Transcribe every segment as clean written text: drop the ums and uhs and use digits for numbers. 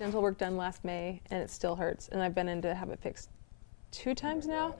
Dental work done last May, and it still hurts, and I've been in to have it fixed 2 times now.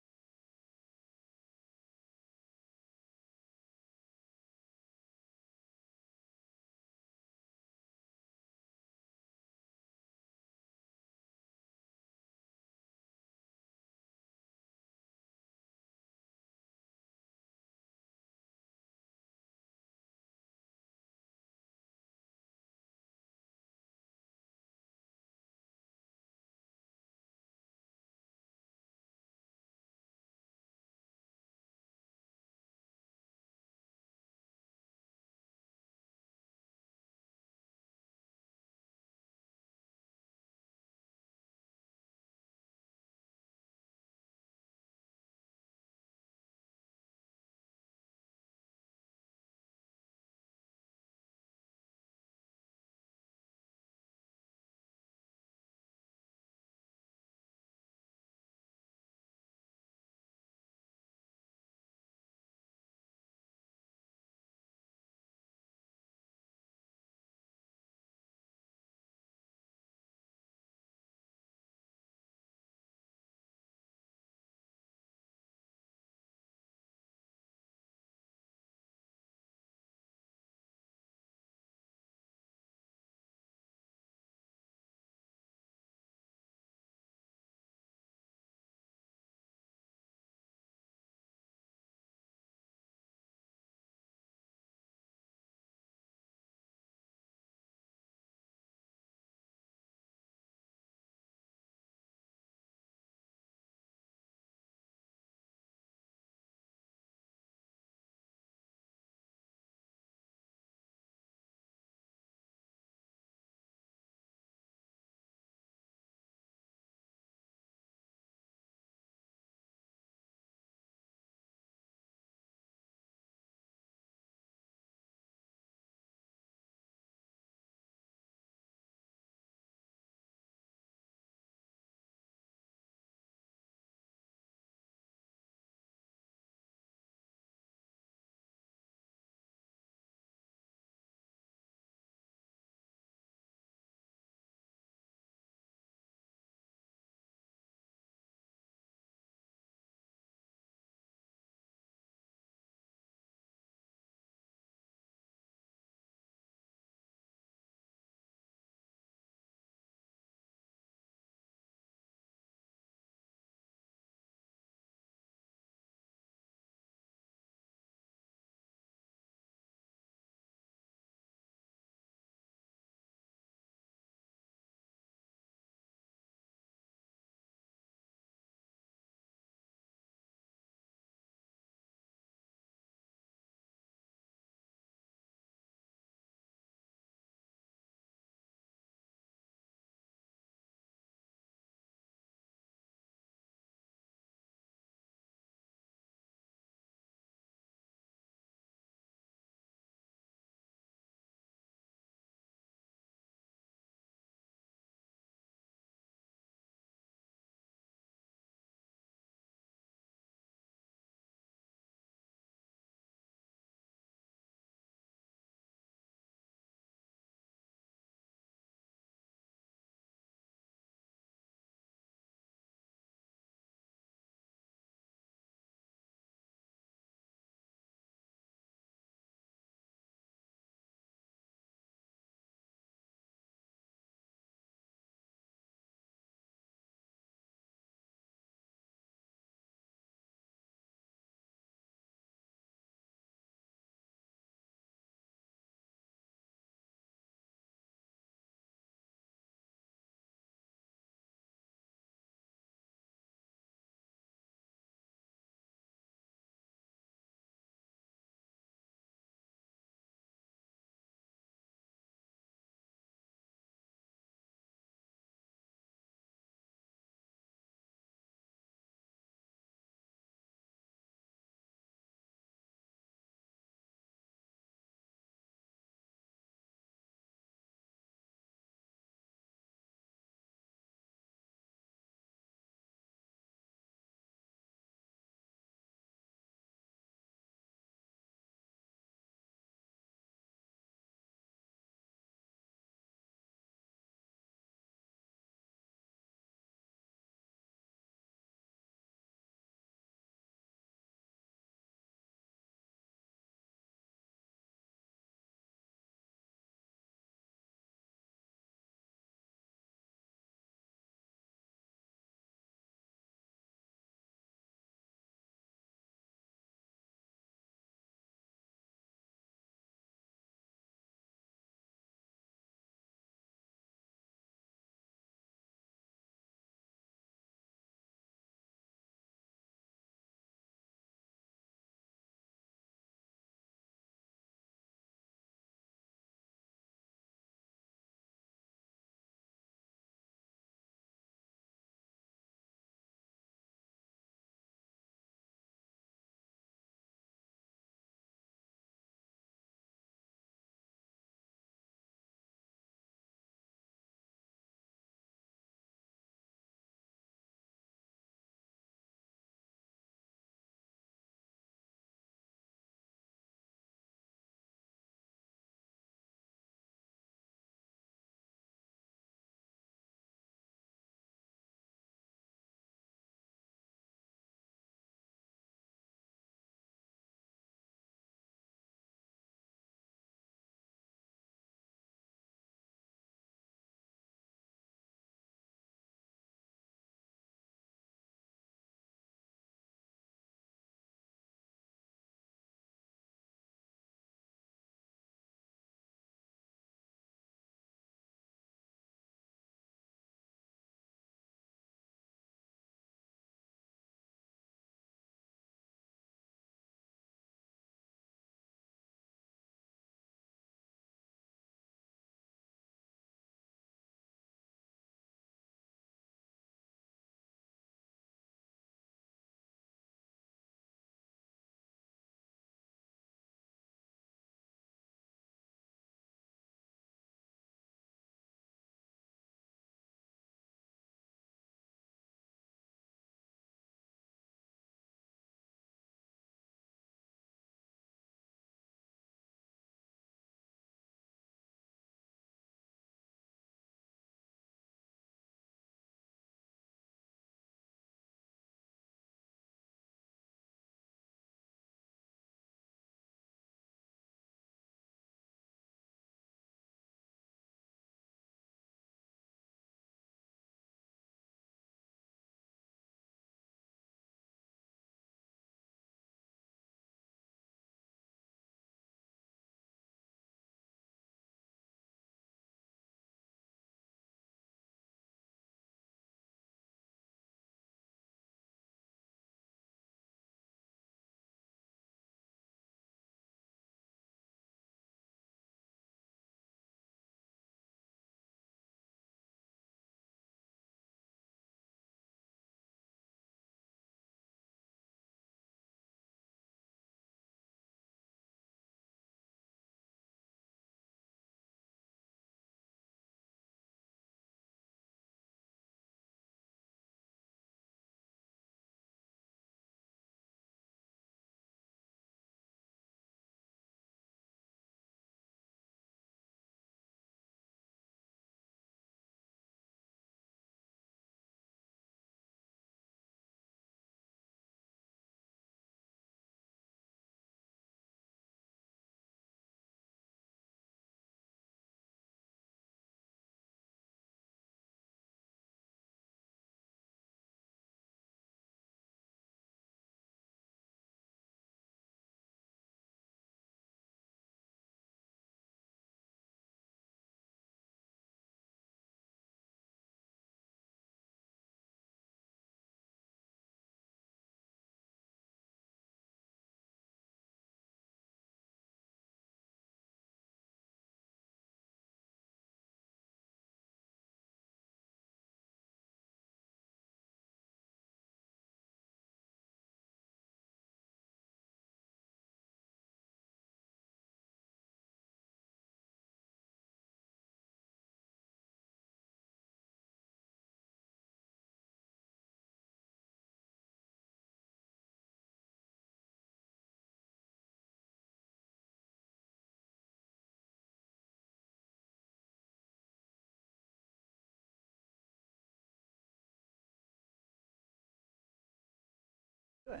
5,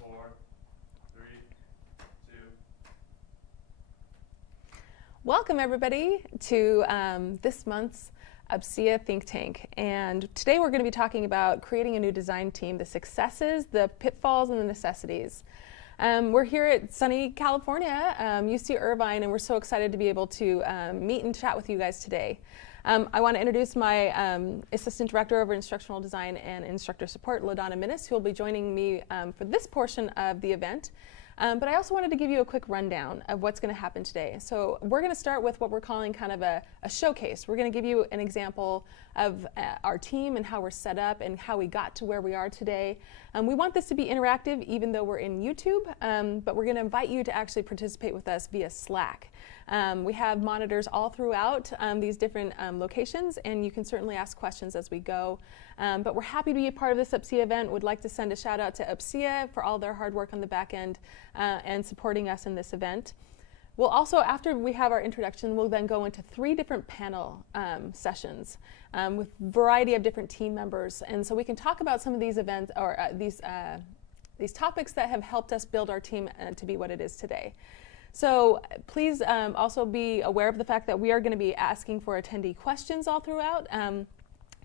4, 3, 2. Welcome everybody to this month's UCI Think Tank. And today we're going to be talking about creating a new design team, the successes, the pitfalls, and the necessities. We're here at sunny California, UC Irvine, and we're so excited to be able to meet and chat with you guys today. I want to introduce my Assistant Director over Instructional Design and Instructor Support, Dawna, Minnis, who will be joining me for this portion of the event. But I also wanted to give you a quick rundown of what's going to happen today. So we're going to start with what we're calling kind of a showcase. We're going to give you an example of our team and how we're set up and how we got to where we are today. We want this to be interactive even though we're in YouTube, but we're going to invite you to actually participate with us via Slack. We have monitors all throughout these different locations, and you can certainly ask questions as we go. But we're happy to be a part of this UCI event. Would like to send a shout out to UCI for all their hard work on the back end and supporting us in this event. We'll also, after we have our introduction, we'll then go into 3 different panel sessions with a variety of different team members. And so we can talk about some of these events or these topics that have helped us build our team to be what it is today. So please also be aware of the fact that we are going to be asking for attendee questions all throughout.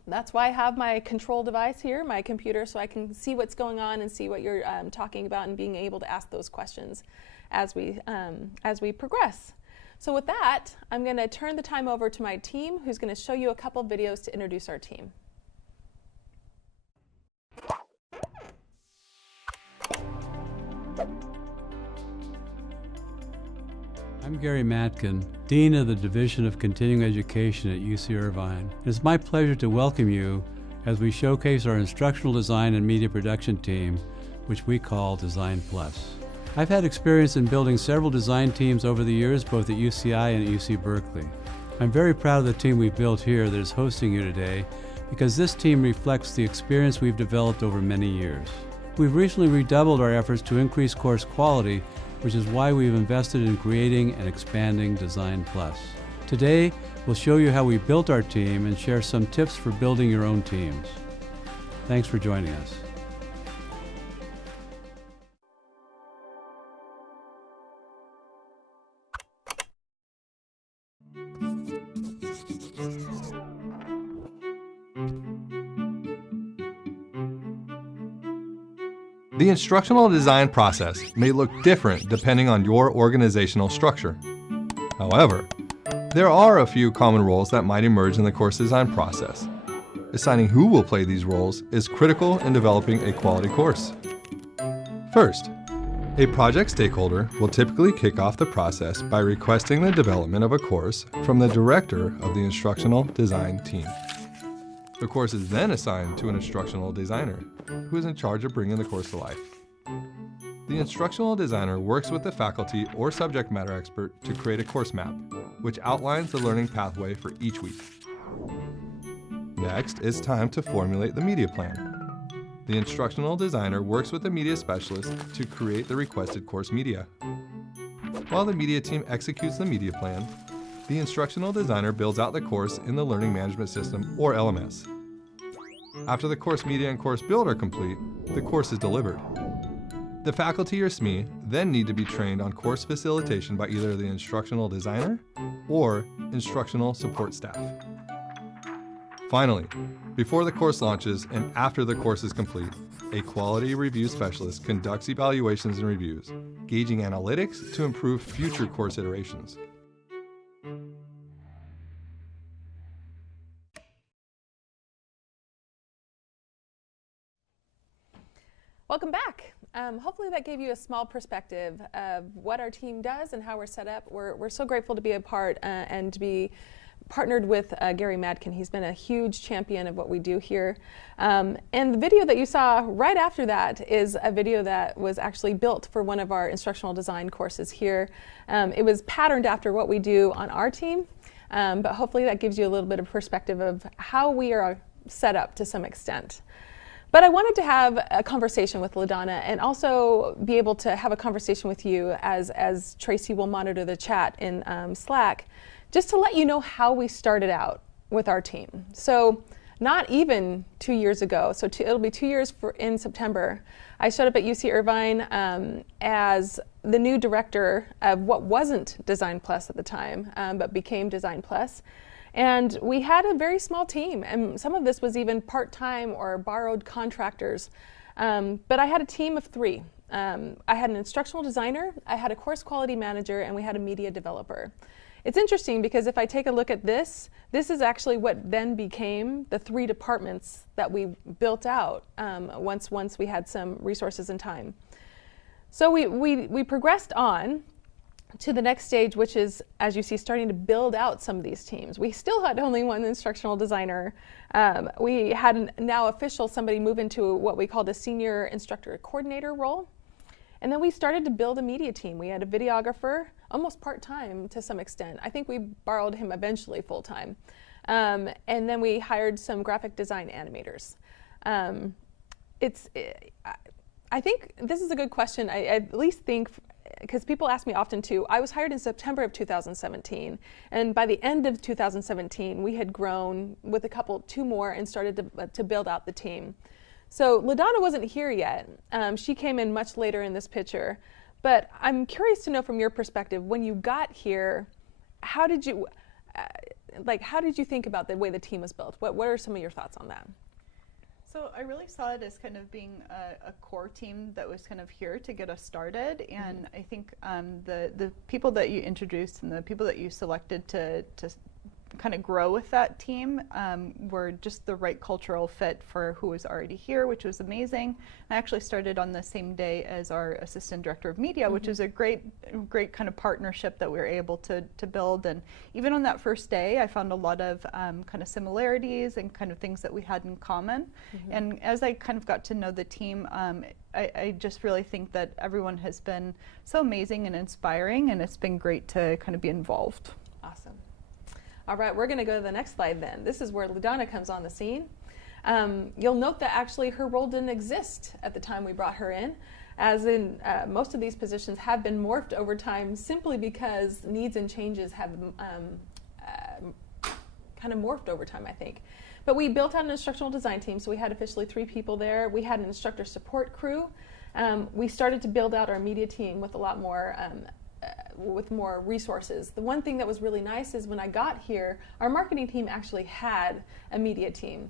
That's why I have my control device here, my computer, so I can see what's going on and see what you're talking about and being able to ask those questions as we progress. So with that, I'm going to turn the time over to my team, who's going to show you a couple videos to introduce our team. I'm Gary Matkin, Dean of the Division of Continuing Education at UC Irvine. It is my pleasure to welcome you as we showcase our instructional design and media production team, which we call DesignPlus. I've had experience in building several design teams over the years, both at UCI and at UC Berkeley. I'm very proud of the team we've built here that is hosting you today, because this team reflects the experience we've developed over many years. We've recently redoubled our efforts to increase course quality, which is why we've invested in creating and expanding DesignPlus. Today, we'll show you how we built our team and share some tips for building your own teams. Thanks for joining us. The instructional design process may look different depending on your organizational structure. However, there are a few common roles that might emerge in the course design process. Assigning who will play these roles is critical in developing a quality course. First, a project stakeholder will typically kick off the process by requesting the development of a course from the director of the instructional design team. The course is then assigned to an instructional designer, who is in charge of bringing the course to life. The instructional designer works with the faculty or subject matter expert to create a course map, which outlines the learning pathway for each week. Next, it's time to formulate the media plan. The instructional designer works with the media specialist to create the requested course media. While the media team executes the media plan, the instructional designer builds out the course in the Learning Management System, or LMS. After the course media and course build are complete, the course is delivered. The faculty or SME then need to be trained on course facilitation by either the instructional designer or instructional support staff. Finally, before the course launches and after the course is complete, a quality review specialist conducts evaluations and reviews, gauging analytics to improve future course iterations. Welcome back. Hopefully that gave you a small perspective of what our team does and how we're set up. We're so grateful to be a part and to be partnered with Gary Matkin. He's been a huge champion of what we do here. And the video that you saw right after that is a video that was actually built for one of our instructional design courses here. It was patterned after what we do on our team, but hopefully that gives you a little bit of perspective of how we are set up to some extent. But I wanted to have a conversation with Dawna and also be able to have a conversation with you as Tracy will monitor the chat in Slack, just to let you know how we started out with our team. So not even 2 years ago, so it'll be 2 years in September, I showed up at UC Irvine as the new director of what wasn't DesignPlus at the time, but became DesignPlus. And we had a very small team, and some of this was even part-time or borrowed contractors. But I had a team of 3. I had an instructional designer, I had a course quality manager, and we had a media developer. It's interesting because if I take a look at this is actually what then became the 3 departments that we built out once we had some resources and time. So we progressed on to the next stage, which is, as you see, starting to build out some of these teams. We still had only 1 instructional designer. We had now official somebody move into what we called a senior instructor coordinator role. And then we started to build a media team. We had a videographer, almost part-time to some extent. I think we borrowed him eventually full-time. And then we hired some graphic design animators. I think this is a good question. I at least think, because people ask me often too, I was hired in September of 2017. And by the end of 2017, we had grown with 2 more and started to build out the team. So LaDonna wasn't here yet. She came in much later in this picture. But I'm curious to know from your perspective, when you got here, how did you think about the way the team was built? What are some of your thoughts on that? So I really saw it as kind of being a core team that was kind of here to get us started. And I think the people that you introduced and the people that you selected to kind of grow with that team were just the right cultural fit for who was already here, which was amazing. I actually started on the same day as our assistant director of media, which is a great kind of partnership that we were able to build. And even on that first day, I found a lot of kind of similarities and kind of things that we had in common. And as I kind of got to know the team, I just really think that everyone has been so amazing and inspiring, and it's been great to kind of be involved. Awesome. All right, we're going to go to the next slide then. This is where LaDonna comes on the scene. You'll note that actually her role didn't exist at the time we brought her in, as in most of these positions have been morphed over time simply because needs and changes have kind of morphed over time, I think. But we built out an instructional design team, so we had officially 3 people there. We had an instructor support crew. We started to build out our media team with a lot more with more resources. The one thing that was really nice is when I got here, our marketing team actually had a media team.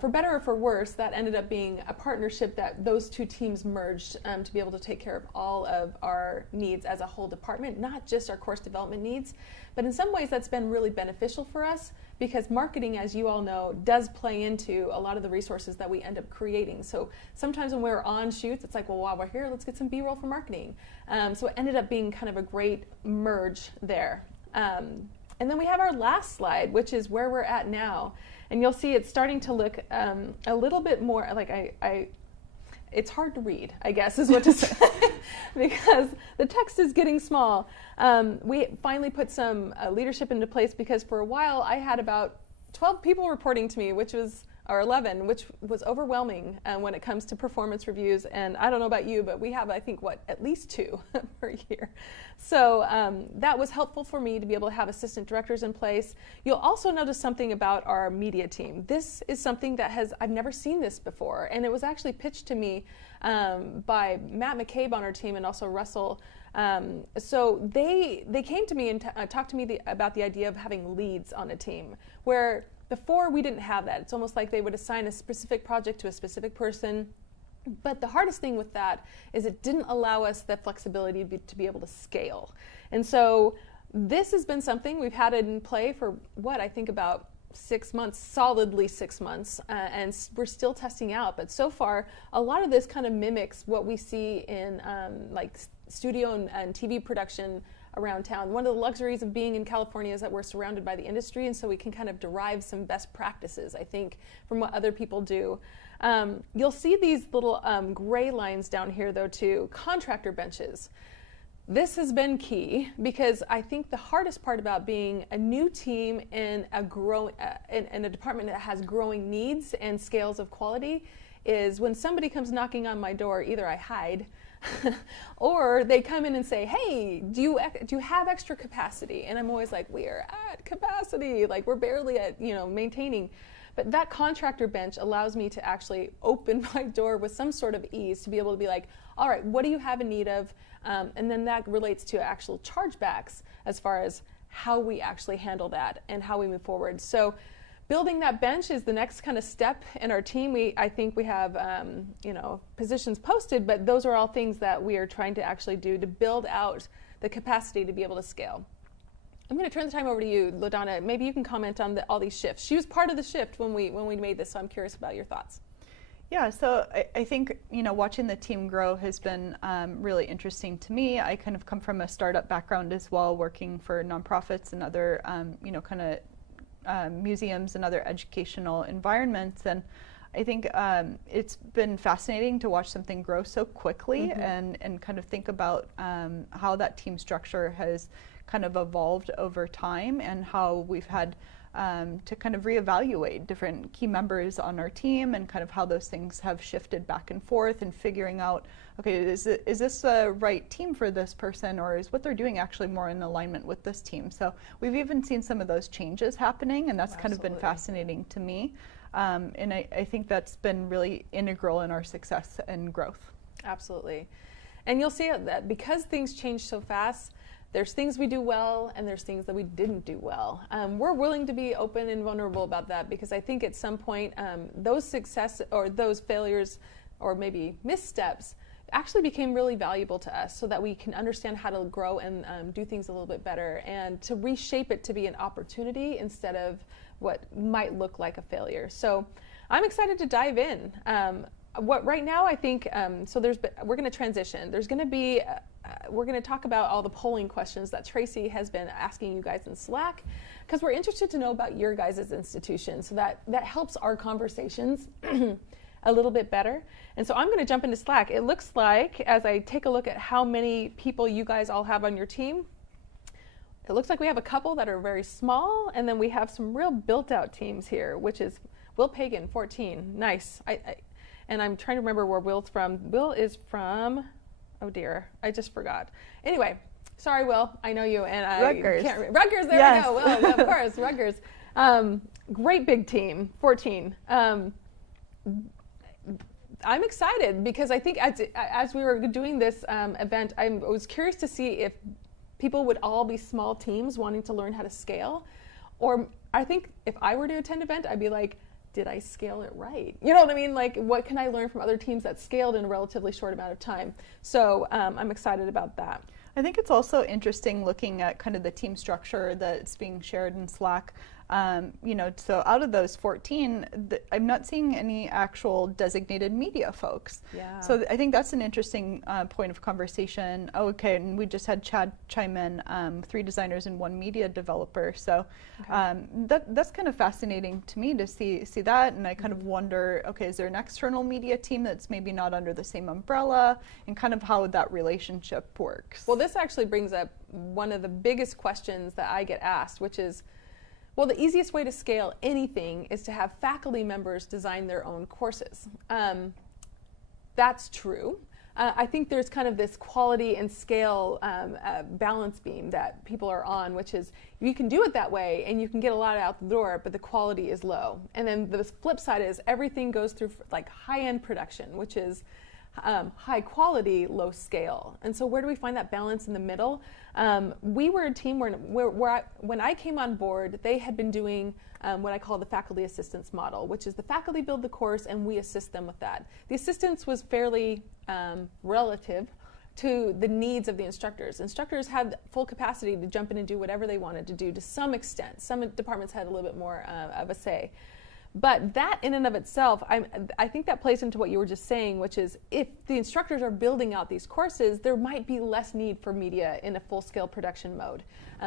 For better or for worse, that ended up being a partnership that those 2 teams merged to be able to take care of all of our needs as a whole department, not just our course development needs. But in some ways that's been really beneficial for us because marketing, as you all know, does play into a lot of the resources that we end up creating. So sometimes when we're on shoots, it's like, well, while we're here, let's get some B-roll for marketing. So it ended up being kind of a great merge there. And then we have our last slide, which is where we're at now. And you'll see it's starting to look a little bit more like it's hard to read, I guess, is what to say, because the text is getting small. We finally put some leadership into place because for a while I had about 12 people reporting to me, or 11, which was overwhelming when it comes to performance reviews. And I don't know about you, but we have, I think, at least 2 per year. So that was helpful for me to be able to have assistant directors in place. You'll also notice something about our media team. This is something that I've never seen this before. And it was actually pitched to me by Matt McCabe on our team and also Russell. So they came to me and talked to me about the idea of having leads on a team, where before we didn't have that. It's almost like they would assign a specific project to a specific person. But the hardest thing with that is it didn't allow us the flexibility to be able to scale. And so this has been something we've had in play for I think about 6 months, solidly 6 months, and we're still testing out. But so far, a lot of this kind of mimics what we see in like studio and TV production around town. One of the luxuries of being in California is that we're surrounded by the industry, and so we can kind of derive some best practices, I think, from what other people do. You'll see these little gray lines down here, though, too, contractor benches. This has been key because I think the hardest part about being a new team in a department that has growing needs and scales of quality is when somebody comes knocking on my door, either I hide or they come in and say, hey, do you have extra capacity? And I'm always like, we're at capacity, like we're barely at maintaining. But that contractor bench allows me to actually open my door with some sort of ease to be able to be like, all right, what do you have in need of? And then that relates to actual chargebacks as far as how we actually handle that and how we move forward. So building that bench is the next kind of step in our team. I think we have positions posted, but those are all things that we are trying to actually do to build out the capacity to be able to scale. I'm going to turn the time over to you, Dawna. Maybe you can comment on all these shifts. She was part of the shift when we made this, so I'm curious about your thoughts. Yeah, so I think, watching the team grow has been really interesting to me. I kind of come from a startup background as well, working for nonprofits and other, museums and other educational environments. And I think it's been fascinating to watch something grow so quickly and kind of think about how that team structure has kind of evolved over time and how we've had to kind of reevaluate different key members on our team and kind of how those things have shifted back and forth and figuring out, okay, is this the right team for this person, or is what they're doing actually more in alignment with this team? So we've even seen some of those changes happening, and that's kind of been fascinating to me. And I think that's been really integral in our success and growth. Absolutely. And you'll see that because things change so fast, there's things we do well and there's things that we didn't do well. We're willing to be open and vulnerable about that, because I think at some point those success or those failures or maybe missteps actually became really valuable to us, so that we can understand how to grow and do things a little bit better and to reshape it to be an opportunity instead of what might look like a failure. So I'm excited to dive in. Right now I think, we're going to transition. There's going to be, we're going to talk about all the polling questions that Tracy has been asking you guys in Slack, because we're interested to know about your guys' institution, so that helps our conversations a little bit better. And so I'm going to jump into Slack. It looks like, as I take a look at how many people you guys all have on your team, it looks like we have a couple that are very small, and then we have some real built-out teams here, which is Will Pagan, 14. Nice. And I'm trying to remember where Will's from. Will is from, oh dear, I just forgot. Anyway, sorry, Will, I know you. And Rutgers. Rutgers, there we go. Will, of course, Rutgers. Great big team, 14. I'm excited because I think as we were doing this event, I was curious to see if people would all be small teams wanting to learn how to scale. Or I think if I were to attend an event, I'd be like, did I scale it right? You know what I mean? Like, what can I learn from other teams that scaled in a relatively short amount of time? So I'm excited about that. I think it's also interesting looking at kind of the team structure that's being shared in Slack. So out of those 14, I'm not seeing any actual designated media folks. Yeah. So I think that's an interesting point of conversation. Oh, okay, and we just had Chad chime in, 3 designers and 1 media developer. So that's kind of fascinating to me to see that, and I kind of wonder, okay, is there an external media team that's maybe not under the same umbrella, and kind of how that relationship works? Well, this actually brings up one of the biggest questions that I get asked, which is, well, the easiest way to scale anything is to have faculty members design their own courses. That's true. I think there's kind of this quality and scale balance beam that people are on, which is you can do it that way and you can get a lot out the door, but the quality is low. And then the flip side is everything goes through like high-end production, which is high quality, low scale. And so where do we find that balance in the middle? We were a team where when I came on board, they had been doing what I call the faculty assistance model, which is the faculty build the course and we assist them with that. The assistance was fairly relative to the needs of the instructors. Instructors had full capacity to jump in and do whatever they wanted to do to some extent. Some departments had a little bit more of a say. But that in and of itself, I think that plays into what you were just saying, which is if the instructors are building out these courses, there might be less need for media in a full-scale production mode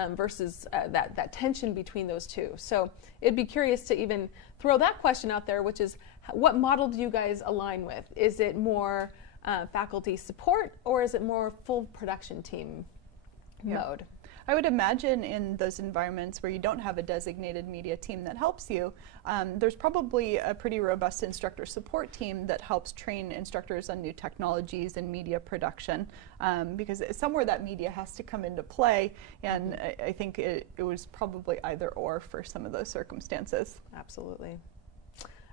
versus that tension between those two. So it'd be curious to even throw that question out there, which is what model do you guys align with? Is it more faculty support or is it more full production team mode? I would imagine in those environments where you don't have a designated media team that helps you, there's probably a pretty robust instructor support team that helps train instructors on new technologies and media production, because somewhere that media has to come into play, and I think it was probably either or for some of those circumstances. Absolutely.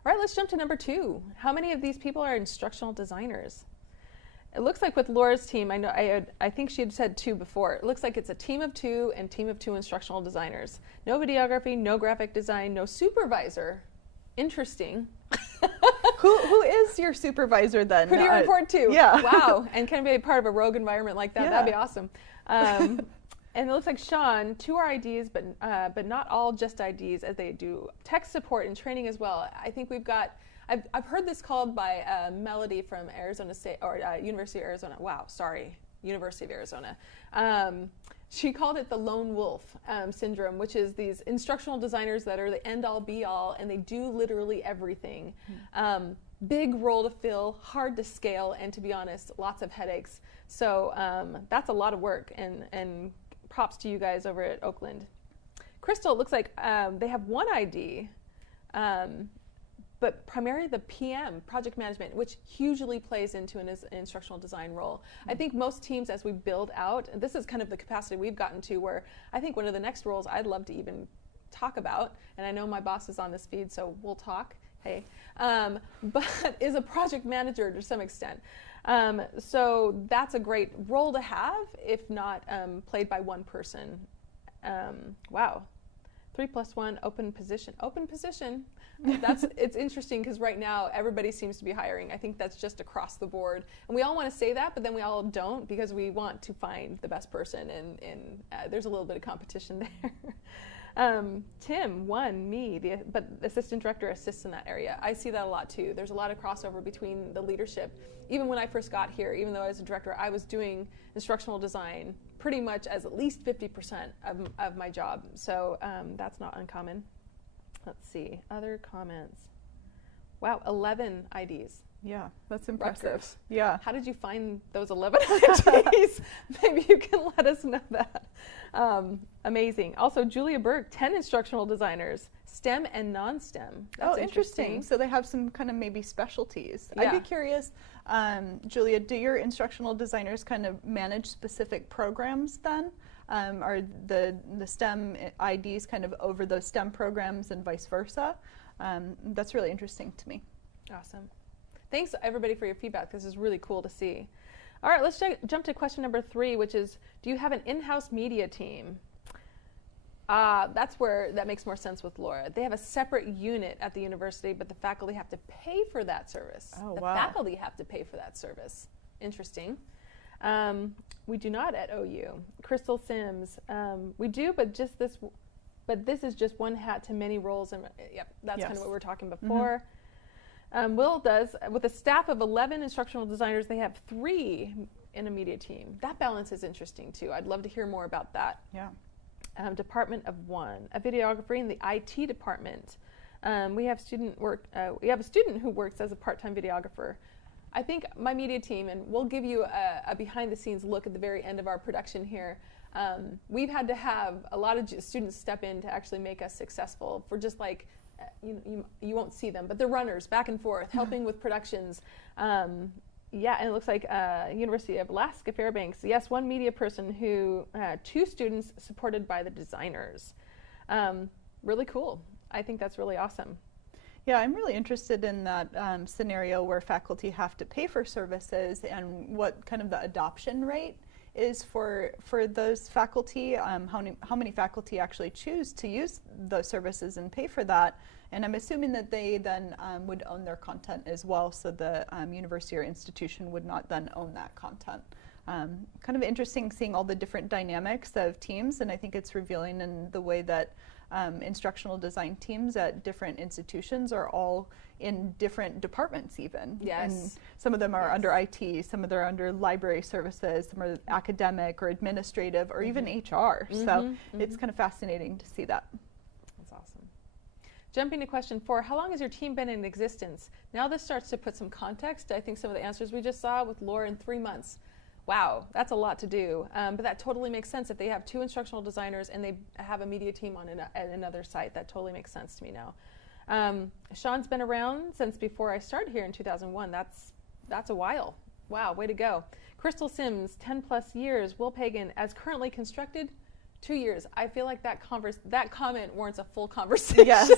All right, let's jump to number 2. How many of these people are instructional designers? It looks like with Laura's team, I think she had said 2 before. It looks like it's a team of 2 and team of 2 instructional designers. No videography, no graphic design, no supervisor. Interesting. Who is your supervisor then? Who do you report to? Yeah. Wow. And can be a part of a rogue environment like that. Yeah. That'd be awesome. And it looks like Sean, 2 are IDs, but not all just IDs, as they do tech support and training as well. I think we've got, I've heard this called by Melody from Arizona State, or University of Arizona. Wow, sorry, University of Arizona. She called it the lone wolf syndrome, which is these instructional designers that are the end-all be-all, and they do literally everything. Big role to fill, hard to scale, and to be honest, lots of headaches. So that's a lot of work, and props to you guys over at Oakland. Crystal, it looks like they have 1 ID, but primarily the PM, project management, which hugely plays into an instructional design role. I think most teams, as we build out, and this is kind of the capacity we've gotten to, where I think one of the next roles I'd love to even talk about, and I know my boss is on this feed, so we'll talk, hey, but is a project manager to some extent. So that's a great role to have, if not played by 1 person. Wow. 3+1 open position. Open position. It's interesting because right now everybody seems to be hiring. I think that's just across the board, and we all want to say that, but then we all don't, because we want to find the best person, and there's a little bit of competition there. Tim, 1, me, but the assistant director assists in that area. I see that a lot too. There's a lot of crossover between the leadership. Even when I first got here, even though I was a director, I was doing instructional design pretty much as at least 50% of my job. So that's not uncommon. Let's see, other comments. Wow, 11 IDs. Yeah, that's impressive. Rutgers. Yeah. How did you find those 11 IDs? Maybe you can let us know that. Amazing. Also, Julia Burke, 10 instructional designers, STEM and non-STEM. That's interesting. So they have some kind of maybe specialties. Yeah. I'd be curious, Julia, do your instructional designers kind of manage specific programs then? Are the STEM IDs kind of over those STEM programs and vice versa? That's really interesting to me. Awesome. Thanks, everybody, for your feedback. This is really cool to see. All right, let's jump to question number 3, which is, do you have an in-house media team? That's where that makes more sense with Laura. They have a separate unit at the university, but the faculty have to pay for that service. Oh, the wow. faculty have to pay for that service. Interesting. We do not at OU. Crystal Sims, we do, but this is just one hat to many roles. And yep, that's Yes. kind of what we were talking before. Will does, with a staff of 11 instructional designers, they have 3 in a media team. That balance is interesting too. I'd love to hear more about that. Yeah. Department of 1, a videographer in the IT department. We have a student who works as a part-time videographer. I think my media team, and we'll give you a behind-the-scenes look at the very end of our production here. We've had to have a lot of students step in to actually make us successful for just like, you won't see them, but they're runners back and forth, helping with productions. Yeah, and it looks like University of Alaska Fairbanks. Yes, 1 media person who, 2 students supported by the designers. Really cool. I think that's really awesome. Yeah, I'm really interested in that scenario where faculty have to pay for services and what kind of the adoption rate is for those faculty, how many faculty actually choose to use those services and pay for that. And I'm assuming that they then would own their content as well, so the university or institution would not then own that content. Kind of interesting seeing all the different dynamics of teams, and I think it's revealing in the way that instructional design teams at different institutions are all in different departments even. Yes. And some of them are under IT, some of them are under library services, some are academic or administrative or even HR. So it's kind of fascinating to see that. That's awesome. Jumping to question 4, how long has your team been in existence? Now this starts to put some context. I think some of the answers we just saw with Laura in 3 months. Wow, that's a lot to do, but that totally makes sense. If they have 2 instructional designers and they have a media team on at another site, that totally makes sense to me now. Sean's been around since before I started here in 2001. That's a while. Wow, way to go. Crystal Sims, 10 plus years. Will Pagan, as currently constructed, 2 years. I feel like that comment warrants a full conversation. Yes.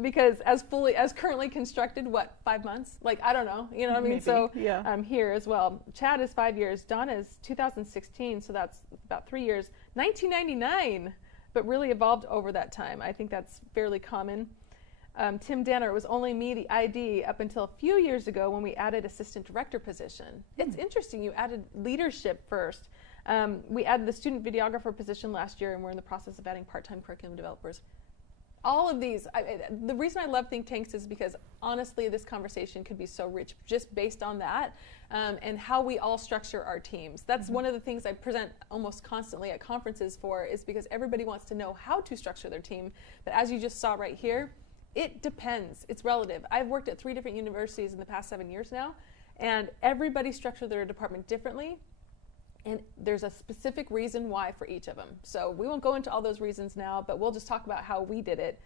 Because as currently constructed, what, 5 months? Like, I don't know. You know what I mean? Maybe, So yeah. Here as well. Chad is 5 years. Dawna is 2016, so that's about 3 years. 1999, but really evolved over that time. I think that's fairly common. Tim Danner, it was only me, the ID, up until a few years ago when we added assistant director position. It's interesting, you added leadership first. We added the student videographer position last year, and we're in the process of adding part-time curriculum developers. All of these, the reason I love think tanks is because honestly this conversation could be so rich just based on that and how we all structure our teams. That's one of the things I present almost constantly at conferences for, is because everybody wants to know how to structure their team. But as you just saw right here, it depends. It's relative. I've worked at 3 different universities in the past 7 years now, and everybody structured their department differently. And there's a specific reason why for each of them. So we won't go into all those reasons now, but we'll just talk about how we did it.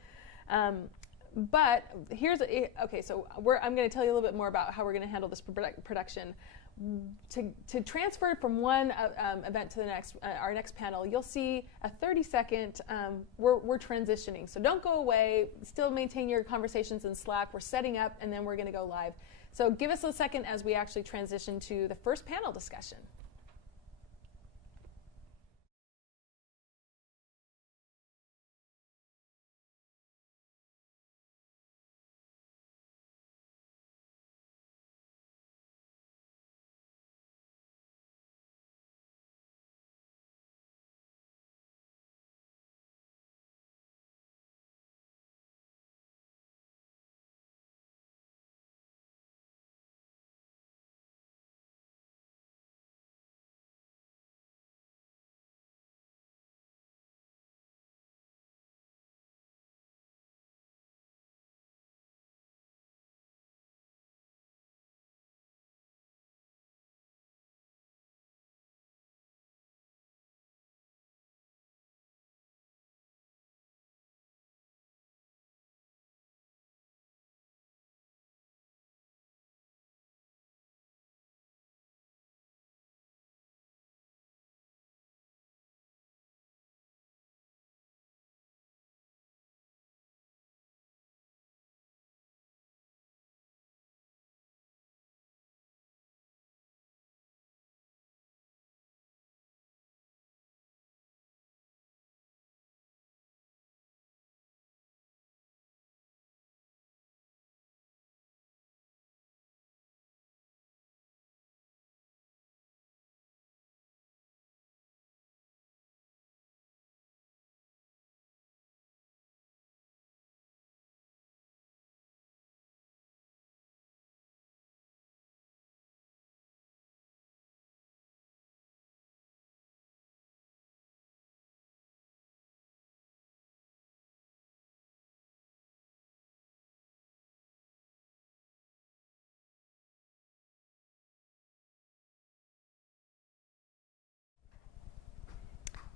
But here's, okay, so I'm going to tell you a little bit more about how we're going to handle this production. To transfer from one event to the next, our next panel, you'll see a 30-second, we're transitioning. So don't go away, still maintain your conversations in Slack. We're setting up, and then we're going to go live. So give us a second as we actually transition to the first panel discussion.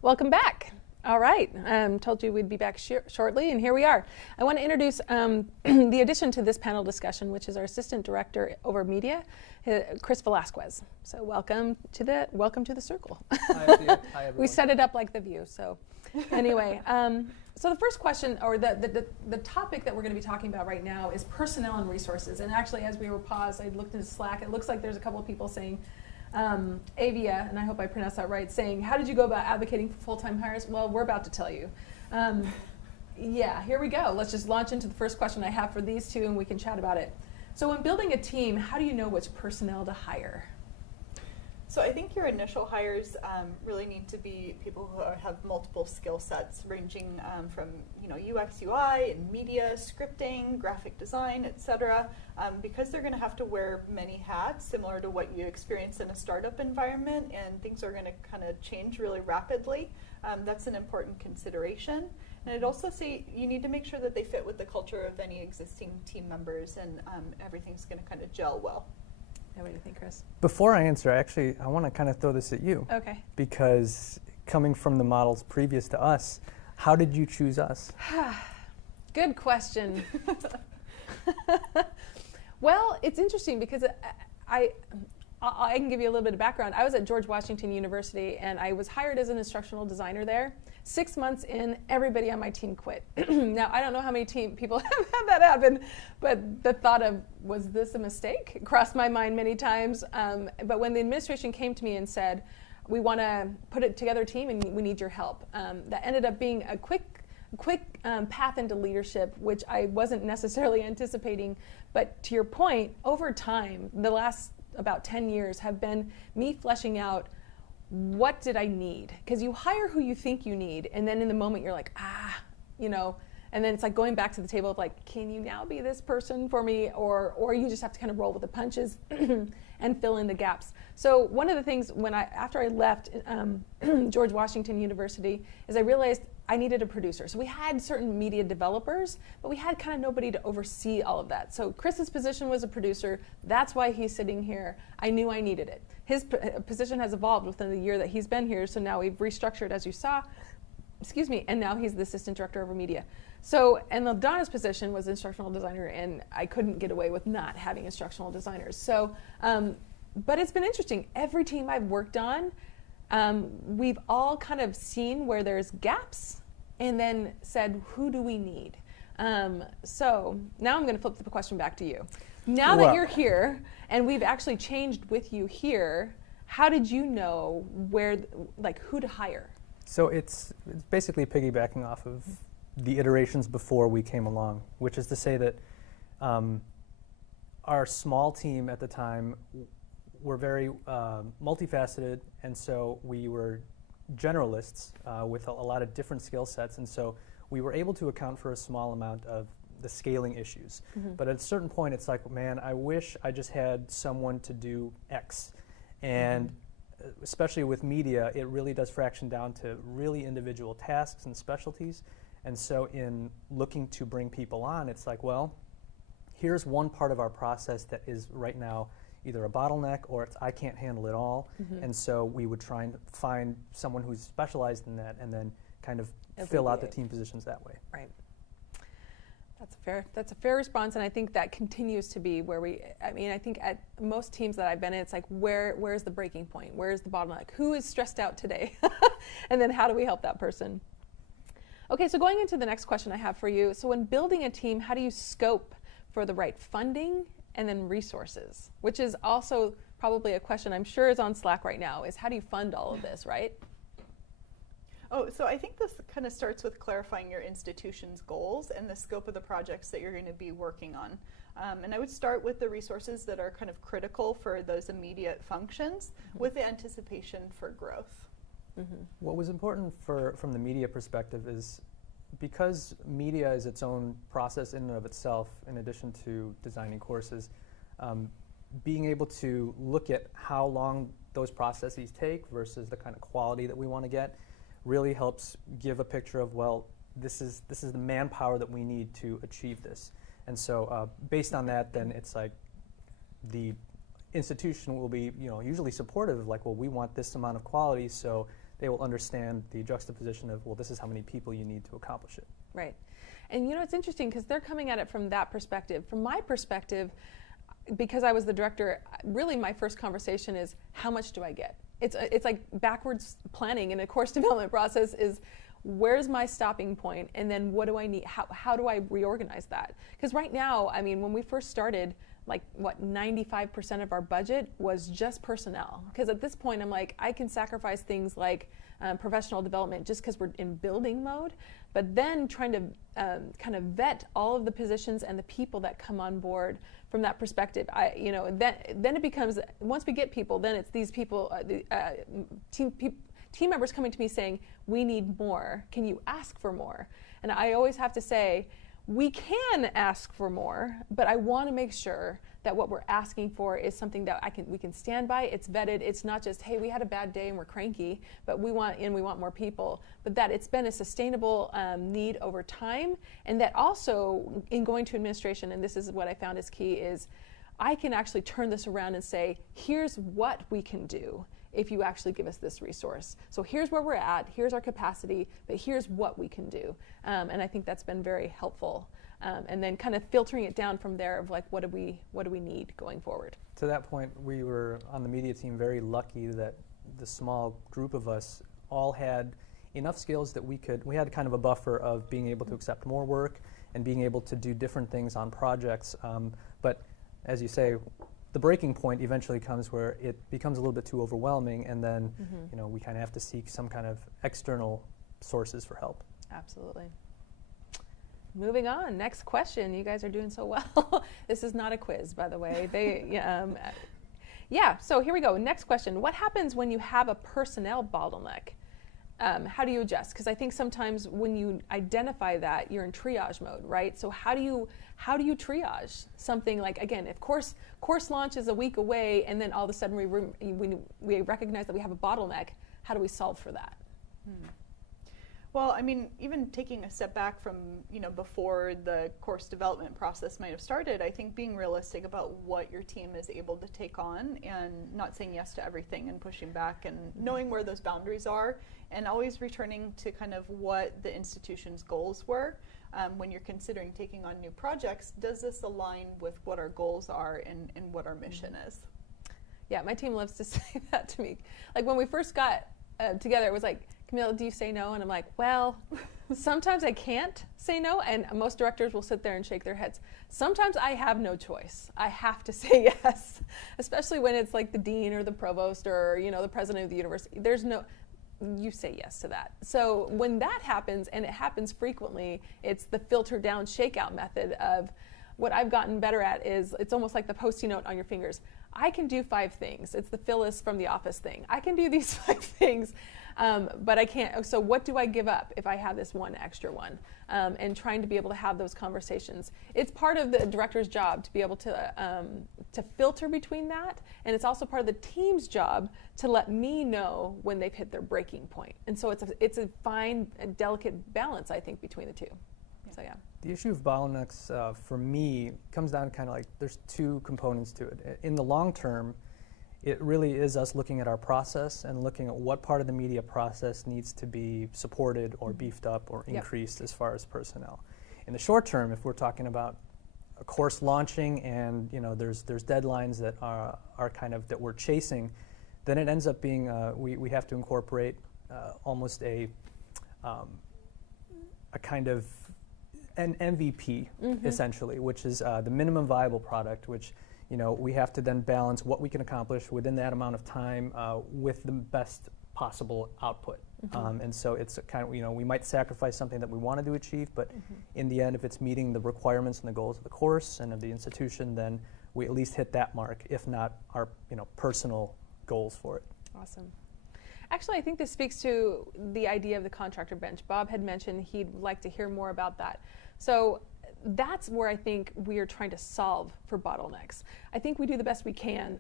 Welcome back. All right, told you we'd be back shortly, and here we are. I want to introduce the addition to this panel discussion, which is our Assistant Director over Media, Chris Velasquez. So welcome to the circle. Hi, everyone. We set it up like the View. So anyway, so the first question, or the topic that we're going to be talking about right now, is personnel and resources. And actually, as we were paused, I looked into Slack. It looks like there's a couple of people saying. Avia, and I hope I pronounced that right, saying, how did you go about advocating for full-time hires? Well, we're about to tell you. Yeah, here we go. Let's just launch into the first question I have for these two, and we can chat about it. So when building a team, how do you know which personnel to hire? So I think your initial hires really need to be people who have multiple skill sets, ranging from UX, UI, and media, scripting, graphic design, etc. Because they're going to have to wear many hats, similar to what you experience in a startup environment, and things are going to kind of change really rapidly. That's an important consideration. And I'd also say you need to make sure that they fit with the culture of any existing team members, and everything's going to kind of gel well. What do you think, Chris? Before I answer, I want to kind of throw this at you. Okay. Because coming from the models previous to us, how did you choose us? Good question. Well, it's interesting because I can give you a little bit of background. I was at George Washington University, and I was hired as an instructional designer there. 6 months in, everybody on my team quit. Now, I don't know how many people have had that happen, but the thought of, was this a mistake, crossed my mind many times. But when the administration came to me and said, we want to put it together a team and we need your help, that ended up being a quick path into leadership, which I wasn't necessarily anticipating. But to your point, over time, the last about 10 years have been me fleshing out, what did I need? Because you hire who you think you need, and then in the moment you're like, and then it's like going back to the table of like, can you now be this person for me? Or you just have to kind of roll with the punches and fill in the gaps. So one of the things after I left George Washington University is I realized I needed a producer. So we had certain media developers, but we had kind of nobody to oversee all of that. So Chris's position was a producer. That's why he's sitting here. I knew I needed it. His position has evolved within the year that he's been here. So now we've restructured, as you saw, and now he's the assistant director over media. So, and Dawna's position was instructional designer, and I couldn't get away with not having instructional designers. So, but it's been interesting. Every team I've worked on, we've all kind of seen where there's gaps and then said, who do we need? So now I'm going to flip the question back to you. Now that you're here and we've actually changed with you here, how did you know who to hire? So it's basically piggybacking off of the iterations before we came along, which is to say that our small team at the time were very multifaceted, and so we were generalists with a lot of different skill sets, and so we were able to account for a small amount of the scaling issues. But at a certain point, it's like, man, I wish I just had someone to do X. And especially with media, it really does fraction down to really individual tasks and specialties. And so in looking to bring people on, it's like, well, here's one part of our process that is right now either a bottleneck or it's I can't handle it all. And so we would try and find someone who's specialized in that and then kind of fill out the team positions that way. Right. That's a fair response, and I think that continues to be where I think at most teams that I've been in, it's like, where's the breaking point? Where's the bottleneck? Who is stressed out today? And then how do we help that person? Okay, so going into the next question I have for you. So when building a team, how do you scope for the right funding and then resources? Which is also probably a question I'm sure is on Slack right now, is how do you fund all of this, right? Oh, so I think this kind of starts with clarifying your institution's goals and the scope of the projects that you're going to be working on. And I would start with the resources that are kind of critical for those immediate functions with the anticipation for growth. What was important from the media perspective is because media is its own process in and of itself, in addition to designing courses, being able to look at how long those processes take versus the kind of quality that we want to get really helps give a picture of, well, this is the manpower that we need to achieve this. And so based on that, then it's like the institution will be usually supportive of like, well, we want this amount of quality, so they will understand the juxtaposition of, well, this is how many people you need to accomplish it. Right. And it's interesting because they're coming at it from that perspective. From my perspective, because I was the director, really my first conversation is, how much do I get? It's like backwards planning in a course development process is, where's my stopping point, and then what do I need? How do I reorganize that? Because right now, I mean, when we first started, 95% of our budget was just personnel. Because at this point, I'm like, I can sacrifice things like professional development just because we're in building mode, but then trying to kind of vet all of the positions and the people that come on board from that perspective. Then it becomes, once we get people, then it's these people, team members coming to me saying, we need more. Can you ask for more? And I always have to say, we can ask for more, but I want to make sure that what we're asking for is something that we can stand by. It's vetted. It's not just, hey, we had a bad day and we're cranky, but we want more people. But that it's been a sustainable need over time, and that also in going to administration, and this is what I found is key, is I can actually turn this around and say, here's what we can do if you actually give us this resource. So here's where we're at, here's our capacity, but here's what we can do. And I think that's been very helpful. and then kind of filtering it down from there of like what do we need going forward. To that point, we were on the media team very lucky that the small group of us all had enough skills that we had kind of a buffer of being able to accept more work and being able to do different things on projects. But as you say, the breaking point eventually comes where it becomes a little bit too overwhelming, and then we kind of have to seek some kind of external sources for help. Absolutely. Moving on, next question. You guys are doing so well. This is not a quiz, by the way. So here we go. Next question. What happens when you have a personnel bottleneck? How do you adjust? Because I think sometimes when you identify that, you're in triage mode, right? So how do you triage something like, again, if course launch is a week away, and then all of a sudden we recognize that we have a bottleneck, how do we solve for that? Well, I mean, even taking a step back from, before the course development process might have started, I think being realistic about what your team is able to take on and not saying yes to everything and pushing back and knowing where those boundaries are, and always returning to kind of what the institution's goals were. When you're considering taking on new projects, does this align with what our goals are and what our mission is? Yeah, my team loves to say that to me. Like when we first got together, it was like, Camille, do you say no? And I'm like, well, sometimes I can't say no, and most directors will sit there and shake their heads. Sometimes I have no choice. I have to say yes, especially when it's like the dean or the provost or the president of the university. You say yes to that. So when that happens, and it happens frequently, it's the filter down shakeout method of what I've gotten better at is it's almost like the Post-it note on your fingers. I can do 5 things. It's the Phyllis from The Office thing. I can do these 5 things. But I can't, so what do I give up if I have this one extra one? And trying to be able to have those conversations. It's part of the director's job to be able to filter between that, and it's also part of the team's job to let me know when they've hit their breaking point. And so it's a fine, delicate balance, I think, between the two. So yeah. The issue of bottlenecks, for me, comes down to kind of like there's 2 components to it. In the long term, it really is us looking at our process and looking at what part of the media process needs to be supported or beefed up or increased as far as personnel. In the short term, if we're talking about a course launching and there's deadlines that are kind of that we're chasing, then it ends up being we have to incorporate almost a kind of an MVP essentially, which is the minimum viable product, which we have to then balance what we can accomplish within that amount of time with the best possible output. And so it's a kind of, we might sacrifice something that we wanted to achieve, but in the end, if it's meeting the requirements and the goals of the course and of the institution, then we at least hit that mark, if not our personal goals for it. Awesome. Actually, I think this speaks to the idea of the contractor bench. Bob had mentioned he'd like to hear more about that. So that's where I think we are trying to solve for bottlenecks. I think we do the best we can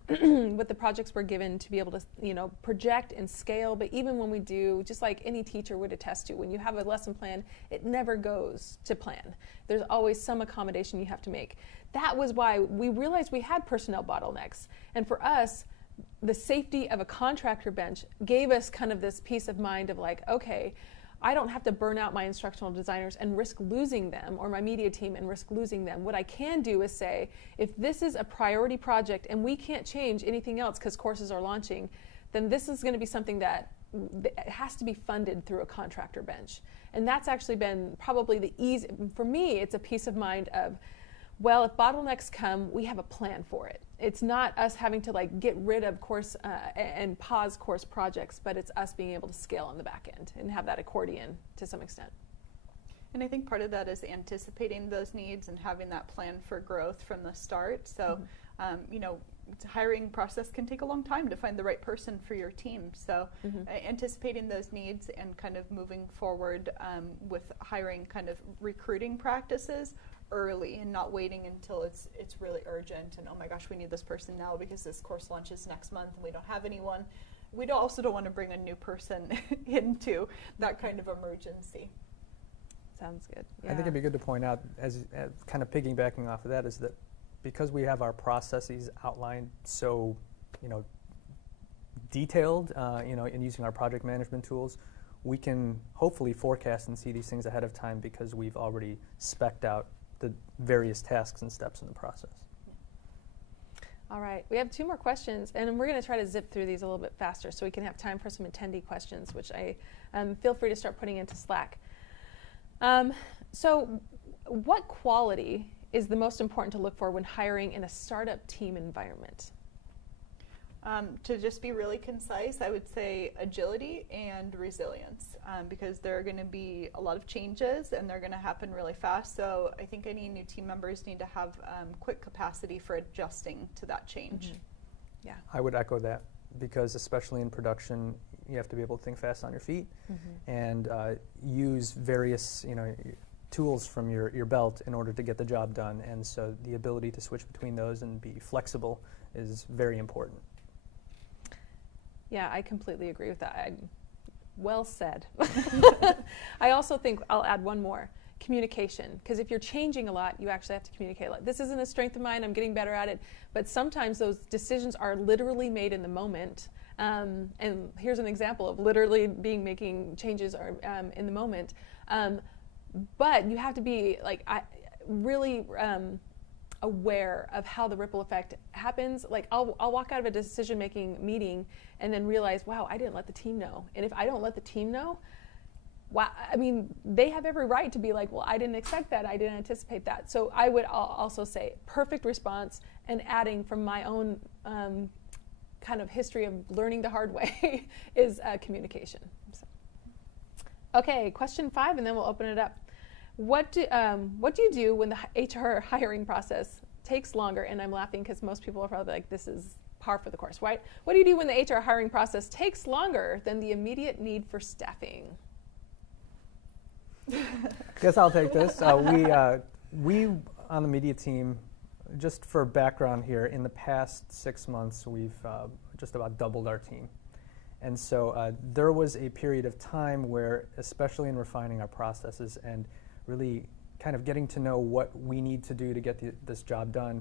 with the projects we're given to be able to, project and scale. But even when we do, just like any teacher would attest to, when you have a lesson plan, it never goes to plan. There's always some accommodation you have to make. That was why we realized we had personnel bottlenecks. And for us, the safety of a contractor bench gave us kind of this peace of mind of like, okay, I don't have to burn out my instructional designers and risk losing them, or my media team and risk losing them. What I can do is say, if this is a priority project and we can't change anything else because courses are launching, then this is going to be something that has to be funded through a contractor bench. And that's actually been probably the easy, for me, it's a peace of mind of, well, if bottlenecks come, we have a plan for it. It's not us having to get rid of course and pause course projects, but it's us being able to scale on the back end and have that accordion to some extent. And I think part of that is anticipating those needs and having that plan for growth from the start. So, the hiring process can take a long time to find the right person for your team. So anticipating those needs and kind of moving forward with hiring kind of recruiting practices early and not waiting until it's really urgent and oh my gosh, we need this person now because this course launches next month and we don't have anyone. We also don't want to bring a new person into that kind of emergency. Sounds good. Yeah. I think it'd be good to point out, as kind of piggybacking off of that, is that because we have our processes outlined so, detailed, in using our project management tools, we can hopefully forecast and see these things ahead of time because we've already spec'd out the various tasks and steps in the process. All right, we have 2 more questions, and we're going to try to zip through these a little bit faster so we can have time for some attendee questions, which I feel free to start putting into Slack. So what quality is the most important to look for when hiring in a startup team environment? To just be really concise, I would say agility and resilience, because there are going to be a lot of changes and they're going to happen really fast. So I think any new team members need to have quick capacity for adjusting to that change. Yeah. I would echo that, because especially in production, you have to be able to think fast on your feet and use various tools from your belt in order to get the job done. And so the ability to switch between those and be flexible is very important. Yeah, I completely agree with that. Well said. I also think I'll add one more. Communication, because if you're changing a lot, you actually have to communicate a lot. This isn't a strength of mine, I'm getting better at it, but sometimes those decisions are literally made in the moment. And here's an example of literally making changes in the moment. But you have to be really aware of how the ripple effect happens. Like I'll walk out of a decision-making meeting and then realize, wow, I didn't let the team know. And if I don't let the team know, wow, I mean, they have every right to be like, well, I didn't expect that, I didn't anticipate that. So I would also say perfect response, and adding from my own kind of history of learning the hard way is communication. So. Okay, question 5, and then we'll open it up. What do you do when the HR hiring process takes longer? And I'm laughing because most people are probably like, this is par for the course, right? What do you do when the HR hiring process takes longer than the immediate need for staffing? Guess I'll take this. We on the media team, just for background here, in the past 6 months, we've just about doubled our team. And so there was a period of time where, especially in refining our processes and really kind of getting to know what we need to do to get this job done,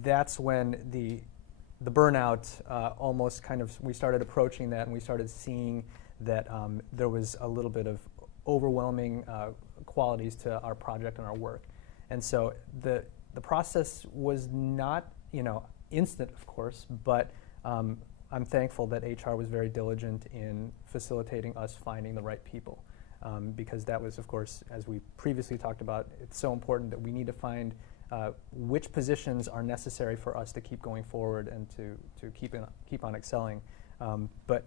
that's when the burnout almost kind of, we started approaching that, and we started seeing that there was a little bit of overwhelming qualities to our project and our work. And so the process was not, instant, of course, but I'm thankful that HR was very diligent in facilitating us finding the right people. Because that was, of course, as we previously talked about, it's so important that we need to find which positions are necessary for us to keep going forward and to keep on excelling. But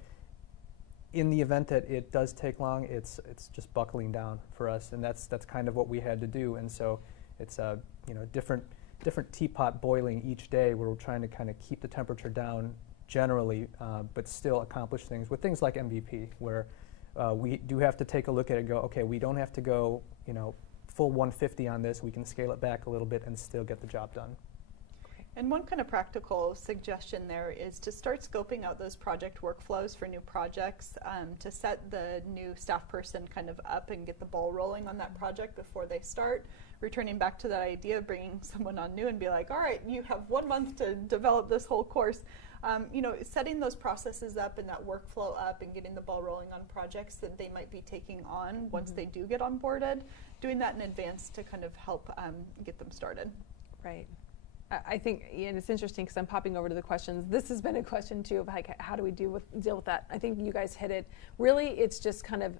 in the event that it does take long, it's just buckling down for us, and that's kind of what we had to do. And so it's different teapot boiling each day, where we're trying to kind of keep the temperature down generally, but still accomplish things with things like MVP, where we do have to take a look at it and go, okay, we don't have to go, full 150 on this. We can scale it back a little bit and still get the job done. And one kind of practical suggestion there is to start scoping out those project workflows for new projects, to set the new staff person kind of up and get the ball rolling on that project before they start. Returning back to that idea of bringing someone on new and be like, all right, you have 1 month to develop this whole course. Setting those processes up and that workflow up and getting the ball rolling on projects that they might be taking on once they do get onboarded, doing that in advance to kind of help get them started. Right. I think, and it's interesting because I'm popping over to the questions. This has been a question too of like, how do we deal with that? I think you guys hit it. Really, it's just kind of,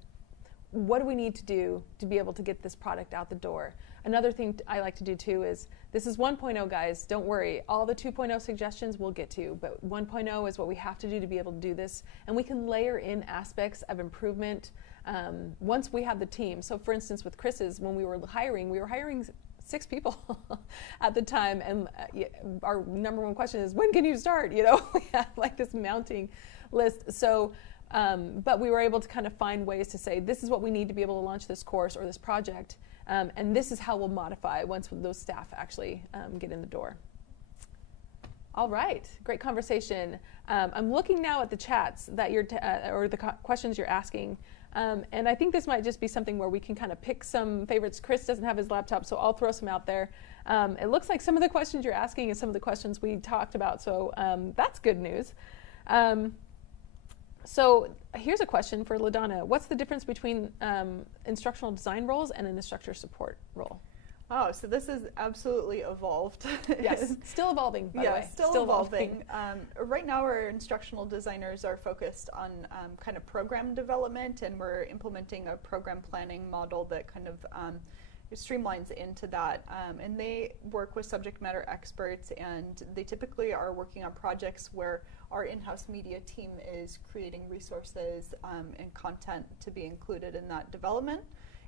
what do we need to do to be able to get this product out the door? Another thing I like to do too is, this is 1.0, guys. Don't worry. All the 2.0 suggestions we'll get to, but 1.0 is what we have to do to be able to do this. And we can layer in aspects of improvement once we have the team. So for instance, with Chris's, when we were hiring 6 people at the time, and our number one question is, when can you start? We have like this mounting list. So, but we were able to kind of find ways to say, this is what we need to be able to launch this course or this project, and this is how we'll modify once those staff actually get in the door. All right, great conversation. I'm looking now at the chats that or the questions you're asking. And I think this might just be something where we can kind of pick some favorites. Chris doesn't have his laptop, so I'll throw some out there. It looks like some of the questions you're asking is some of the questions we talked about, so that's good news. So here's a question for Dawna. What's the difference between instructional design roles and an instructor support role? Oh, so this is absolutely evolved. Yes, still evolving, by the way. Still evolving. Right now our instructional designers are focused on kind of program development, and we're implementing a program planning model that kind of streamlines into that. And they work with subject matter experts, and they typically are working on projects where our in-house media team is creating resources and content to be included in that development.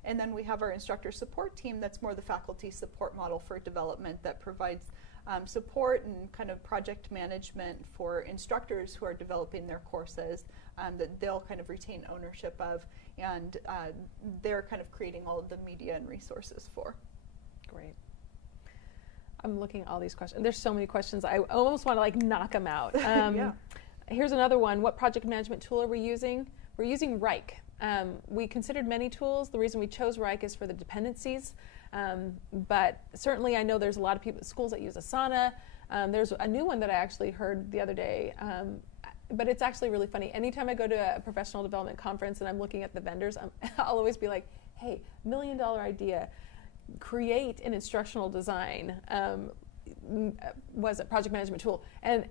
And then we have our instructor support team that's more the faculty support model for development that provides support and kind of project management for instructors who are developing their courses that they'll kind of retain ownership of, and they're kind of creating all of the media and resources for. Great. I'm looking at all these questions. There's so many questions. I almost want to like knock them out. Yeah. Here's another one. What project management tool are we using? We're using Rike. We considered many tools. The reason we chose Rike is for the dependencies. But certainly I know there's a lot of people, schools that use Asana. There's a new one that I actually heard the other day. But it's actually really funny. Anytime I go to a professional development conference and I'm looking at the vendors, I'll always be like, hey, $1 million idea. Create an instructional design was a project management tool, and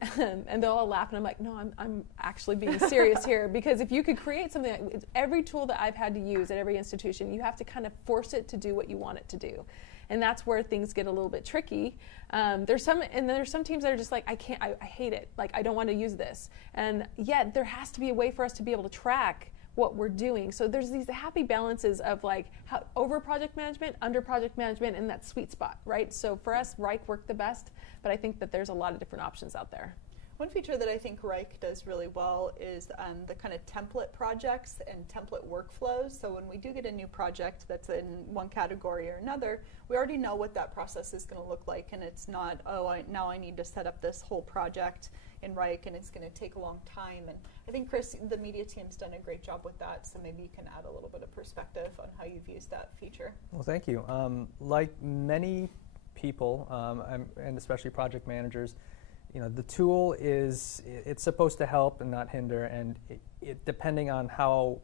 they'll all laugh, and I'm like, no, I'm actually being serious here, because if you could create something, like, every tool that I've had to use at every institution, you have to kind of force it to do what you want it to do, and that's where things get a little bit tricky. There's some teams that are just like, I hate it, like I don't want to use this, and yet there has to be a way for us to be able to track what we're doing. So there's these happy balances of like how over project management, under project management, and that sweet spot, right? So for us, Rike worked the best, but I think that there's a lot of different options out there. One feature that I think Rike does really well is the kind of template projects and template workflows. So when we do get a new project that's in one category or another, we already know what that process is going to look like, and it's not, now I need to set up this whole project in Rike, and it's going to take a long time. And I think, Chris, the media team's done a great job with that, so maybe you can add a little bit of perspective on how you've used that feature. Well, thank you. Like many people, and especially project managers, the tool it's supposed to help and not hinder, and it depending on how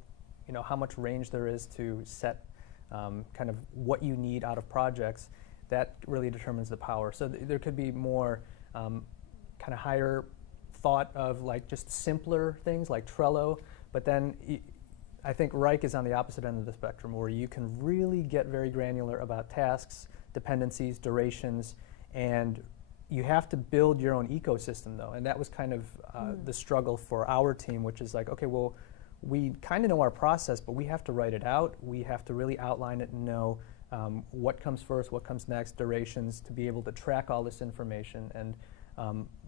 much range there is to set kind of what you need out of projects, that really determines the power. So there could be more kind of higher thought of like just simpler things like Trello, but then I think Rike is on the opposite end of the spectrum, where you can really get very granular about tasks, dependencies, durations, and you have to build your own ecosystem though, and that was kind of the struggle for our team, which is like, okay, well, we kind of know our process, but we have to write it out. We have to really outline it and know what comes first, what comes next, durations, to be able to track all this information. And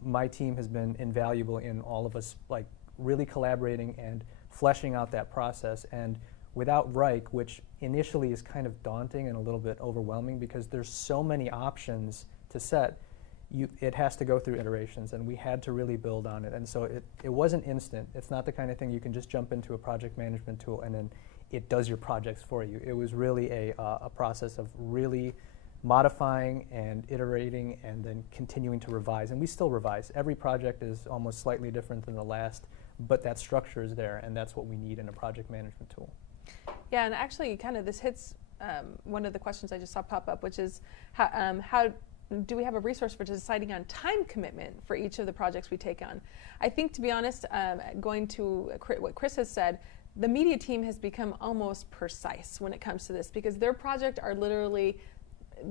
my team has been invaluable in all of us like really collaborating and fleshing out that process. And without Rike, which initially is kind of daunting and a little bit overwhelming because there's so many options to set, it has to go through iterations, and we had to really build on it. And so it wasn't instant. It's not the kind of thing you can just jump into a project management tool and then it does your projects for you. It was really a process of really modifying and iterating and then continuing to revise. And we still revise. Every project is almost slightly different than the last, but that structure is there, and that's what we need in a project management tool. Yeah, and actually kind of this hits one of the questions I just saw pop up, which is how do we have a resource for deciding on time commitment for each of the projects we take on? I think, to be honest, going to what Chris has said, the media team has become almost precise when it comes to this, because their project are literally,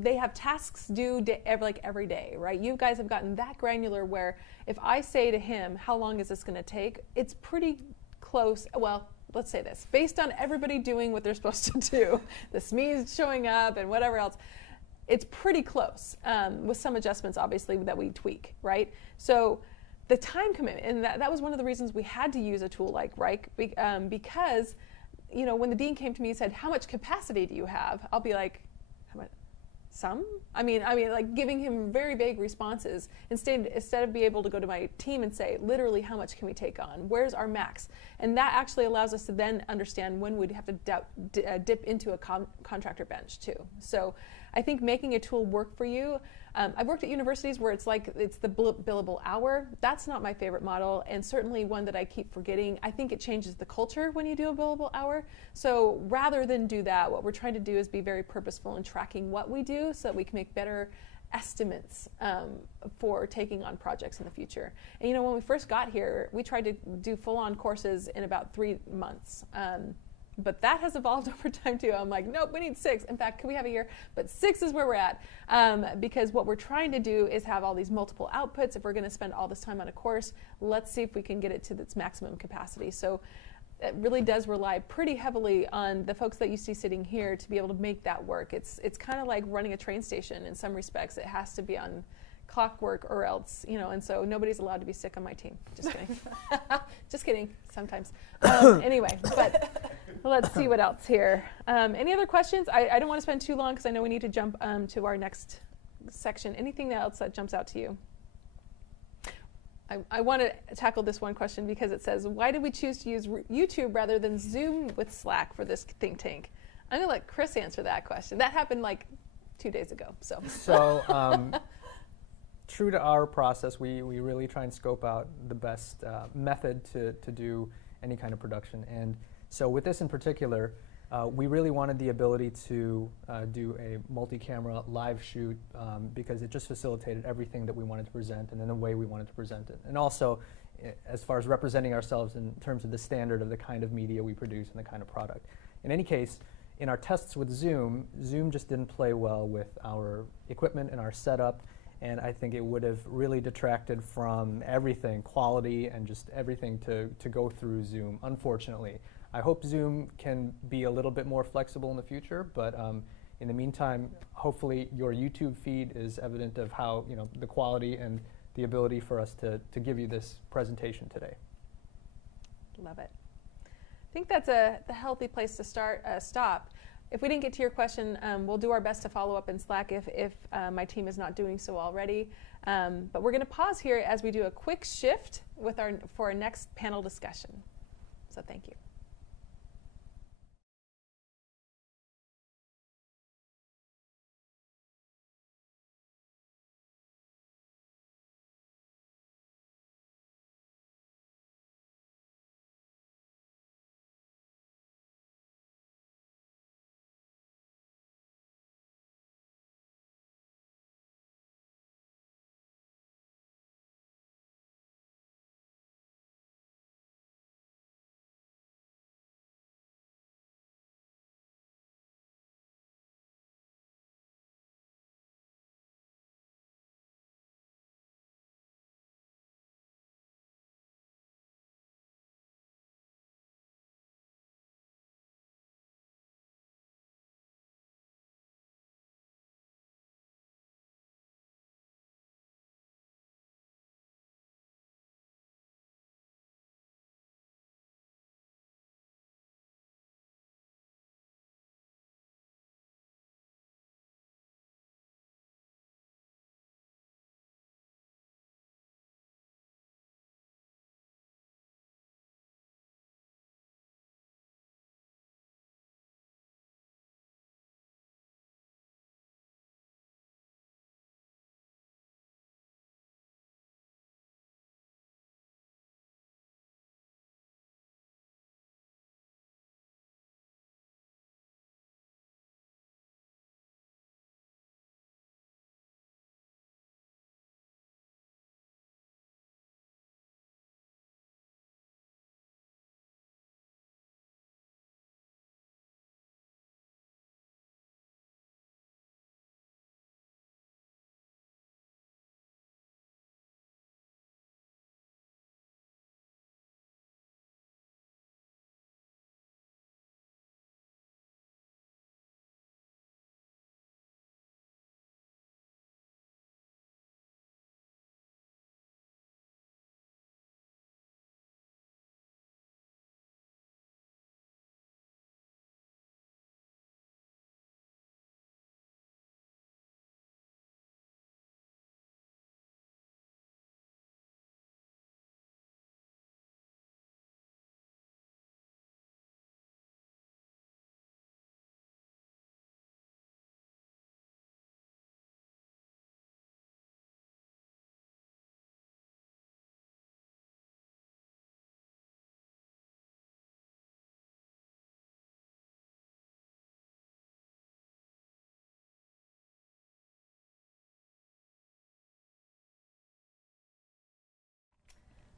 they have tasks due every day, right? You guys have gotten that granular where if I say to him, how long is this going to take? It's pretty close. Well, let's say this, based on everybody doing what they're supposed to do, the SMEs showing up and whatever else, it's pretty close, with some adjustments, obviously, that we tweak, right? So the time commitment, and that was one of the reasons we had to use a tool like Rike, because, when the dean came to me and said, how much capacity do you have? I'll be like, how much? Some? I mean, like giving him very vague responses instead of be able to go to my team and say, literally, how much can we take on? Where's our max? And that actually allows us to then understand when we'd have to dip into a contractor bench too. So I think making a tool work for you, I've worked at universities where it's like it's the billable hour. That's not my favorite model, and certainly one that I keep forgetting. I think it changes the culture when you do a billable hour. So rather than do that, what we're trying to do is be very purposeful in tracking what we do so that we can make better estimates for taking on projects in the future. And you know, when we first got here, we tried to do full-on courses in about 3 months. But that has evolved over time too. I'm like, nope, we need 6. In fact, can we have a year? But 6 is where we're at. Because what we're trying to do is have all these multiple outputs. If we're going to spend all this time on a course, let's see if we can get it to its maximum capacity. So it really does rely pretty heavily on the folks that you see sitting here to be able to make that work. It's kind of like running a train station in some respects. It has to be on clockwork or else, you know, and so nobody's allowed to be sick on my team. Just kidding. Just kidding, sometimes. Anyway, but let's see what else here. Any other questions? I don't want to spend too long because I know we need to jump to our next section. Anything else that jumps out to you? I want to tackle this one question because it says, why did we choose to use YouTube rather than Zoom with Slack for this think tank? I'm going to let Chris answer that question. That happened like 2 days ago. So true to our process, we really try and scope out the best method to do any kind of production. And so with this in particular, we really wanted the ability to do a multi-camera live shoot because it just facilitated everything that we wanted to present and in the way we wanted to present it. And also, as far as representing ourselves in terms of the standard of the kind of media we produce and the kind of product. In any case, in our tests with Zoom, Zoom just didn't play well with our equipment and our setup. And I think it would have really detracted from everything, quality and just everything to go through Zoom, unfortunately. I hope Zoom can be a little bit more flexible in the future, but in the meantime, hopefully your YouTube feed is evident of how, you know, the quality and the ability for us to give you this presentation today. Love it. I think that's the healthy place to stop. If we didn't get to your question, we'll do our best to follow up in Slack if my team is not doing so already. But we're going to pause here as we do a quick shift for our next panel discussion. So thank you.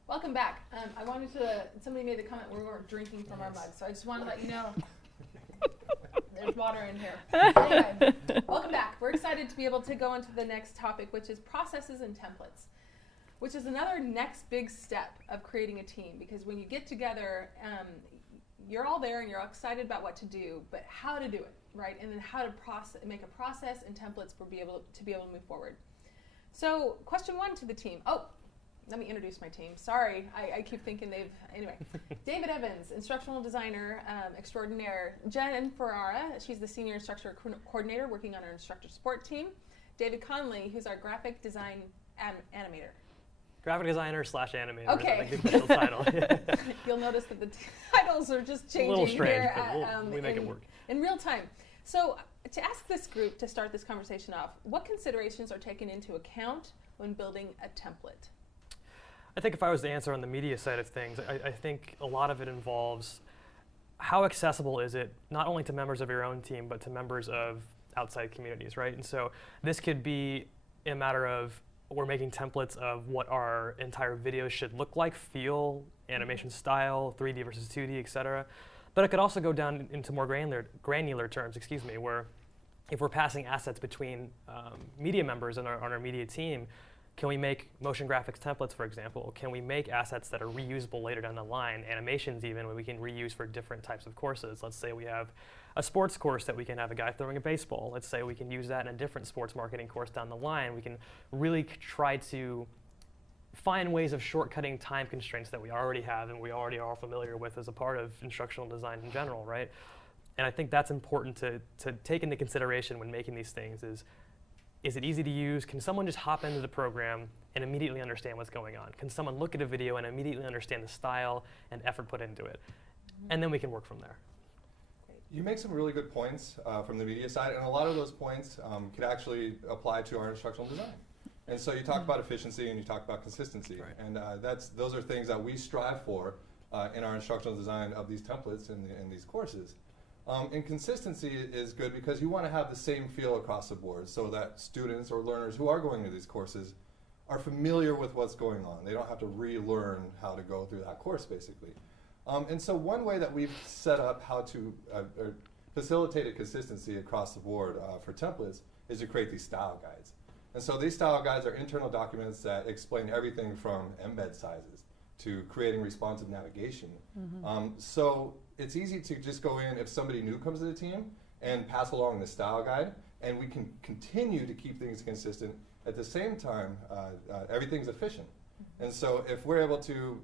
Welcome back. I wanted to, somebody made the comment we weren't drinking from our mugs, so I just want to let you know there's water in here. Anyway, welcome back. We're excited to be able to go into the next topic, which is processes and templates, which is another next big step of creating a team, because when you get together, you're all there and you're all excited about what to do, but how to do it, right? And then how to make a process and templates to be able to move forward. So question one to the team. Oh, let me introduce my team. Sorry, I keep thinking anyway. David Evans, instructional designer extraordinaire. Jen Ferrara, she's the senior instructor coordinator working on our instructor support team. David Conley, who's our graphic design animator. Graphic designer / animator. Okay. Is the official title. You'll notice that the titles are just changing. A little strange, here but we make it work. In real time. So to ask this group to start this conversation off, what considerations are taken into account when building a template? I think if I was to answer on the media side of things, I think a lot of it involves how accessible is it, not only to members of your own team, but to members of outside communities, right? And so this could be a matter of we're making templates of what our entire video should look like, feel, animation style, 3D versus 2D, et cetera. But it could also go down into more granular terms, where if we're passing assets between media members on our media team, can we make motion graphics templates, for example? Can we make assets that are reusable later down the line, animations even, where we can reuse for different types of courses? Let's say we have a sports course that we can have a guy throwing a baseball. Let's say we can use that in a different sports marketing course down the line. We can really try to find ways of shortcutting time constraints that we already have and we already are familiar with as a part of instructional design in general, right? And I think that's important to take into consideration when making these things is it easy to use? Can someone just hop into the program and immediately understand what's going on? Can someone look at a video and immediately understand the style and effort put into it? And then we can work from there. You make some really good points from the media side, and a lot of those points could actually apply to our instructional design. And so you talk about efficiency and you talk about consistency, right. And those are things that we strive for in our instructional design of these templates in these courses. And consistency is good because you want to have the same feel across the board so that students or learners who are going to these courses are familiar with what's going on. They don't have to relearn how to go through that course, basically. And so one way that we've set up how to facilitate a consistency across the board for templates is to create these style guides. And so these style guides are internal documents that explain everything from embed sizes to creating responsive navigation. So it's easy to just go in if somebody new comes to the team and pass along the style guide, and we can continue to keep things consistent. At the same time, everything's efficient. And so if we're able to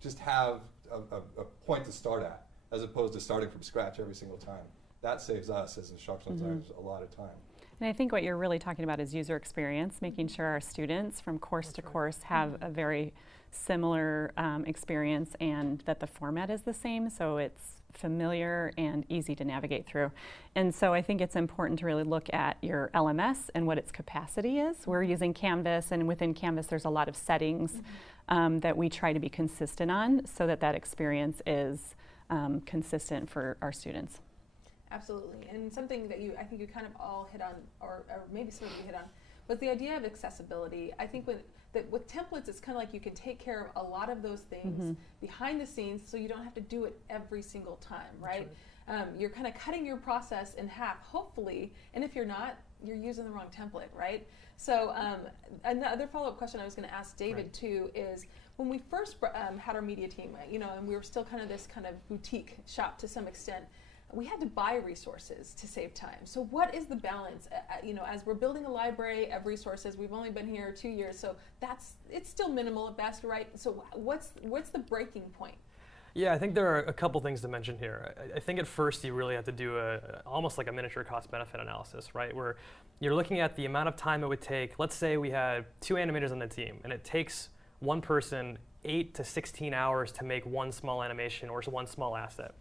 just have a point to start at, as opposed to starting from scratch every single time, that saves us as instructional designers a lot of time. And I think what you're really talking about is user experience, making sure our students from course to course have a very similar experience and that the format is the same, so it's familiar and easy to navigate through. And so I think it's important to really look at your LMS and what its capacity is. We're using Canvas, and within Canvas there's a lot of settings that we try to be consistent on so that that experience is consistent for our students. Absolutely, and something that I think you kind of all hit on, or maybe some of you hit on, was the idea of accessibility. I think with templates, it's kind of like you can take care of a lot of those things behind the scenes, so you don't have to do it every single time, right? You're kind of cutting your process in half, hopefully, and if you're not, you're using the wrong template, right? So another follow-up question I was going to ask David too is, when we first had our media team, and we were still kind of this kind of boutique shop to some extent, we had to buy resources to save time. So what is the balance? As we're building a library of resources, we've only been here 2 years, so it's still minimal at best, right? So what's the breaking point? Yeah, I think there are a couple things to mention here. I think at first you really have to do almost like a miniature cost-benefit analysis, right? Where you're looking at the amount of time it would take. Let's say we had 2 animators on the team, and it takes one person 8 to 16 hours to make one small animation or one small asset.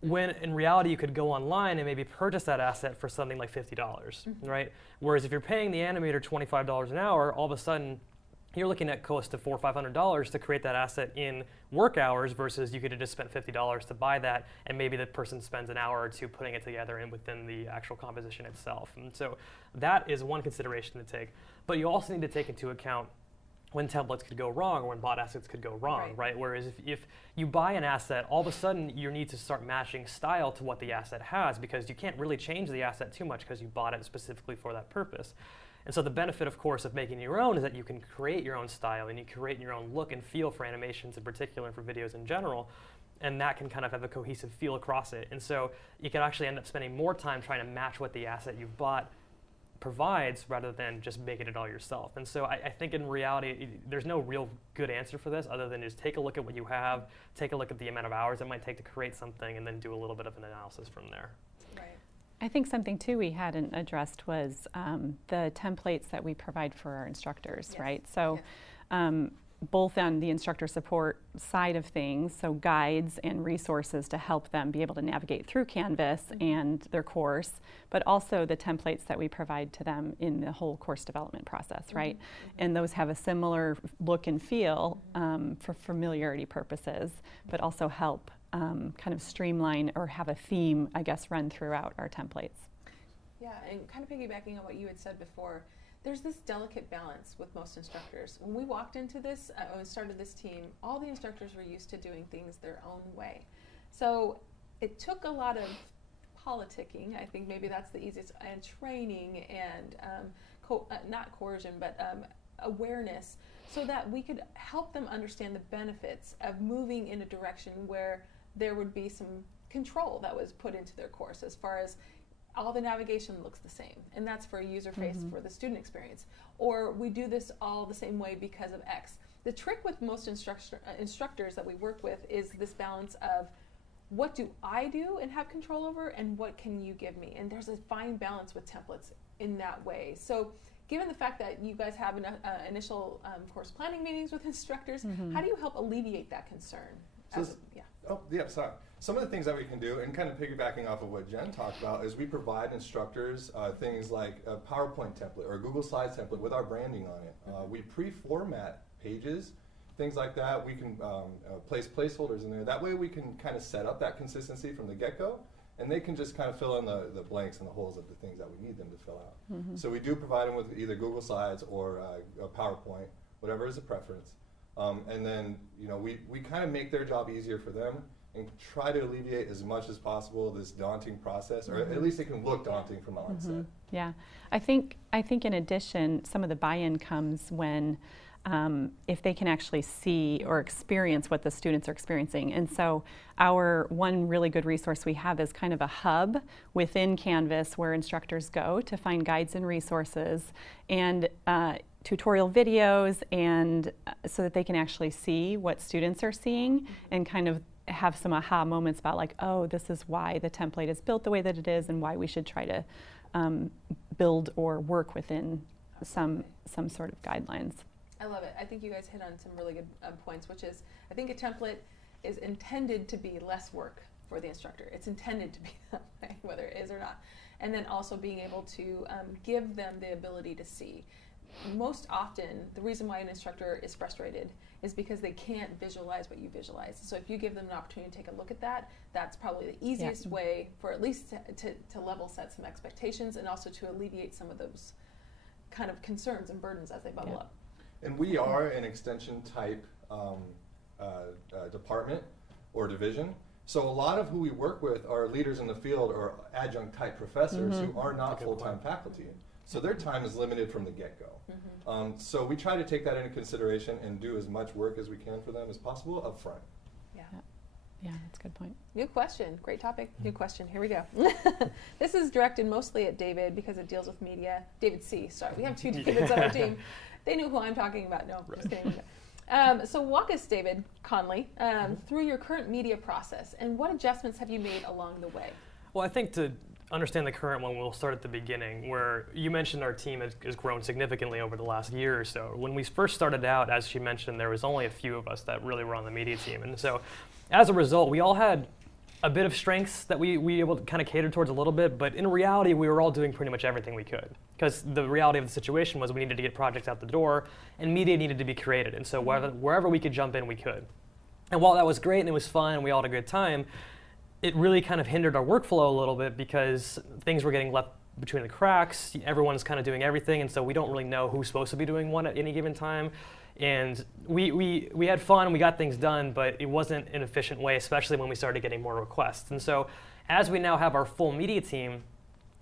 When in reality you could go online and maybe purchase that asset for something like $50, right? Whereas if you're paying the animator $25 an hour, all of a sudden you're looking at close to $400 or $500 to create that asset in work hours, versus you could have just spent $50 to buy that, and maybe the person spends an hour or two putting it together and within the actual composition itself. And so that is one consideration to take. But you also need to take into account when templates could go wrong or when bought assets could go wrong, right? Whereas if you buy an asset, all of a sudden you need to start matching style to what the asset has, because you can't really change the asset too much because you bought it specifically for that purpose. And so the benefit, of course, of making your own is that you can create your own style and you create your own look and feel for animations in particular and for videos in general. And that can kind of have a cohesive feel across it. And so you can actually end up spending more time trying to match what the asset you've bought provides rather than just making it all yourself. And so I think in reality, there's no real good answer for this other than just take a look at what you have, take a look at the amount of hours it might take to create something, and then do a little bit of an analysis from there. Right. I think something too we hadn't addressed was the templates that we provide for our instructors, Yes. right? So both on the instructor support side of things, so guides and resources to help them be able to navigate through Canvas and their course, but also the templates that we provide to them in the whole course development process, right? And those have a similar look and feel for familiarity purposes, but also help kind of streamline or have a theme, I guess, run throughout our templates. Yeah, and kind of piggybacking on what you had said before, there's this delicate balance with most instructors. When we walked into this, when we started this team, all the instructors were used to doing things their own way. So it took a lot of politicking, I think maybe that's the easiest, and training and not coercion, but awareness, so that we could help them understand the benefits of moving in a direction where there would be some control that was put into their course as far as all the navigation looks the same, and that's for a user face for the student experience. Or we do this all the same way because of X. The trick with most instructors that we work with is this balance of what do I do and have control over, and what can you give me? And there's a fine balance with templates in that way. So given the fact that you guys have initial course planning meetings with instructors, how do you help alleviate that concern? Sorry. Some of the things that we can do, and kind of piggybacking off of what Jen talked about, is we provide instructors things like a PowerPoint template or a Google Slides template with our branding on it. We pre-format pages, things like that. We can place placeholders in there. That way we can kind of set up that consistency from the get-go, and they can just kind of fill in the blanks and the holes of the things that we need them to fill out. So we do provide them with either Google Slides or a PowerPoint, whatever is a preference. And then we kind of make their job easier for them and try to alleviate as much as possible this daunting process, or at least it can look daunting from the onset. Yeah, I think in addition, some of the buy-in comes when if they can actually see or experience what the students are experiencing. And so our one really good resource we have is kind of a hub within Canvas where instructors go to find guides and resources and tutorial videos, and so that they can actually see what students are seeing and kind of have some aha moments about, like, oh, this is why the template is built the way that it is and why we should try to build or work within some sort of guidelines. I love it. I think you guys hit on some really good points, which is, I think a template is intended to be less work for the instructor. It's intended to be that way, whether it is or not. And then also being able to give them the ability to see. Most often, the reason why an instructor is frustrated is because they can't visualize what you visualize. So if you give them an opportunity to take a look at that, that's probably the easiest way for at least to level set some expectations, and also to alleviate some of those kind of concerns and burdens as they bubble up. And we are an extension type department or division. So a lot of who we work with are leaders in the field or adjunct type professors who are not full-time faculty. So their time is limited from the get-go. So we try to take that into consideration and do as much work as we can for them as possible up front. Yeah, that's a good point. New question, great topic, new question, here we go. This is directed mostly at David because it deals with media. David C, sorry, we have two Davids on our team. They knew who I'm talking about, no, just kidding. So walk us, David Conley, through your current media process, and what adjustments have you made along the way? Well, I think to understand the current one, we'll start at the beginning, where you mentioned our team has grown significantly over the last year or so. When we first started out, as she mentioned, there was only a few of us that really were on the media team. And so as a result, we all had a bit of strengths that we were able to kind of cater towards a little bit, but in reality, we were all doing pretty much everything we could. Because the reality of the situation was we needed to get projects out the door, and media needed to be created. And so wherever we could jump in, we could. And while that was great and it was fun and we all had a good time, it really kind of hindered our workflow a little bit because things were getting left between the cracks. Everyone's kind of doing everything, and so we don't really know who's supposed to be doing what at any given time. And we had fun, we got things done, but it wasn't an efficient way, especially when we started getting more requests. And so as we now have our full media team,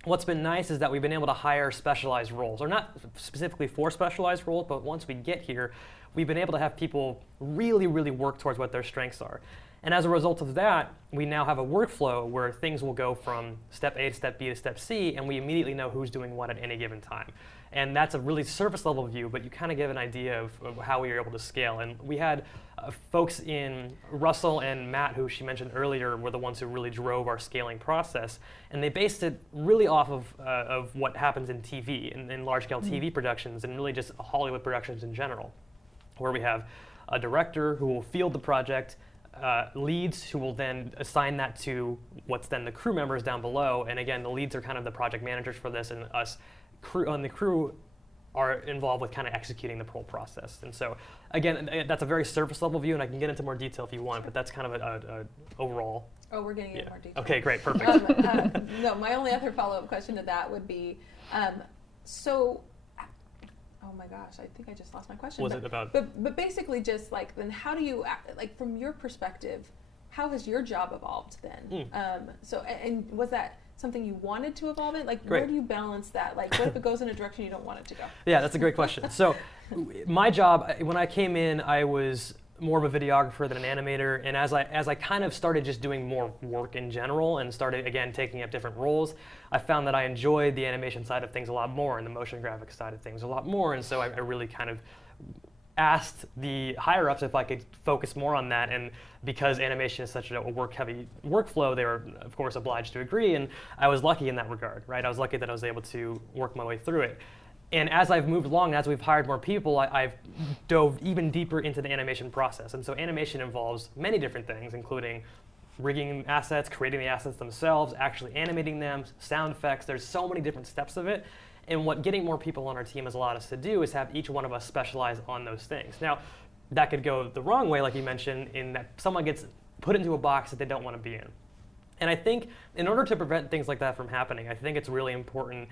what's been nice is that we've been able to hire specialized roles, or not specifically for specialized roles, but once we get here, we've been able to have people really, really work towards what their strengths are. And as a result of that, we now have a workflow where things will go from step A to step B to step C, and we immediately know who's doing what at any given time. And that's a really surface level view, but you kind of give an idea of how we were able to scale. And we had folks in Russell and Matt, who she mentioned earlier, were the ones who really drove our scaling process. And they based it really off of what happens in TV, in large-scale TV productions, and really just Hollywood productions in general, where we have a director who will field the project, leads who will then assign that to what's then the crew members down below. And again, the leads are kind of the project managers for this, and us on the crew are involved with kind of executing the whole process. And so again, that's a very surface level view, and I can get into more detail if you want, but that's kind of a overall. Oh, we're getting into more detail. Okay, great, perfect. No, my only other follow-up question to that would be, so, oh my gosh, I think I just lost my question. Was it about? But basically just like, then how do you, like from your perspective, how has your job evolved then? So, and was that something you wanted to evolve in? Like, Great. where do you balance that? Like, what if it goes in a direction you don't want it to go? Yeah, that's a great question. So my job, when I came in, I was more of a videographer than an animator, and as I kind of started just doing more work in general and started again taking up different roles, I found that I enjoyed the animation side of things a lot more and the motion graphics side of things a lot more, and so I really kind of asked the higher ups if I could focus more on that, and because animation is such a work-heavy workflow, they were of course obliged to agree, and I was lucky in that regard, right? I was lucky that I was able to work my way through it. And as I've moved along, as we've hired more people, I've dove even deeper into the animation process. And so animation involves many different things, including rigging assets, creating the assets themselves, actually animating them, sound effects. There's so many different steps of it. And what getting more people on our team has allowed us to do is have each one of us specialize on those things. Now, that could go the wrong way, like you mentioned, in that someone gets put into a box that they don't want to be in. And I think in order to prevent things like that from happening, I think it's really important,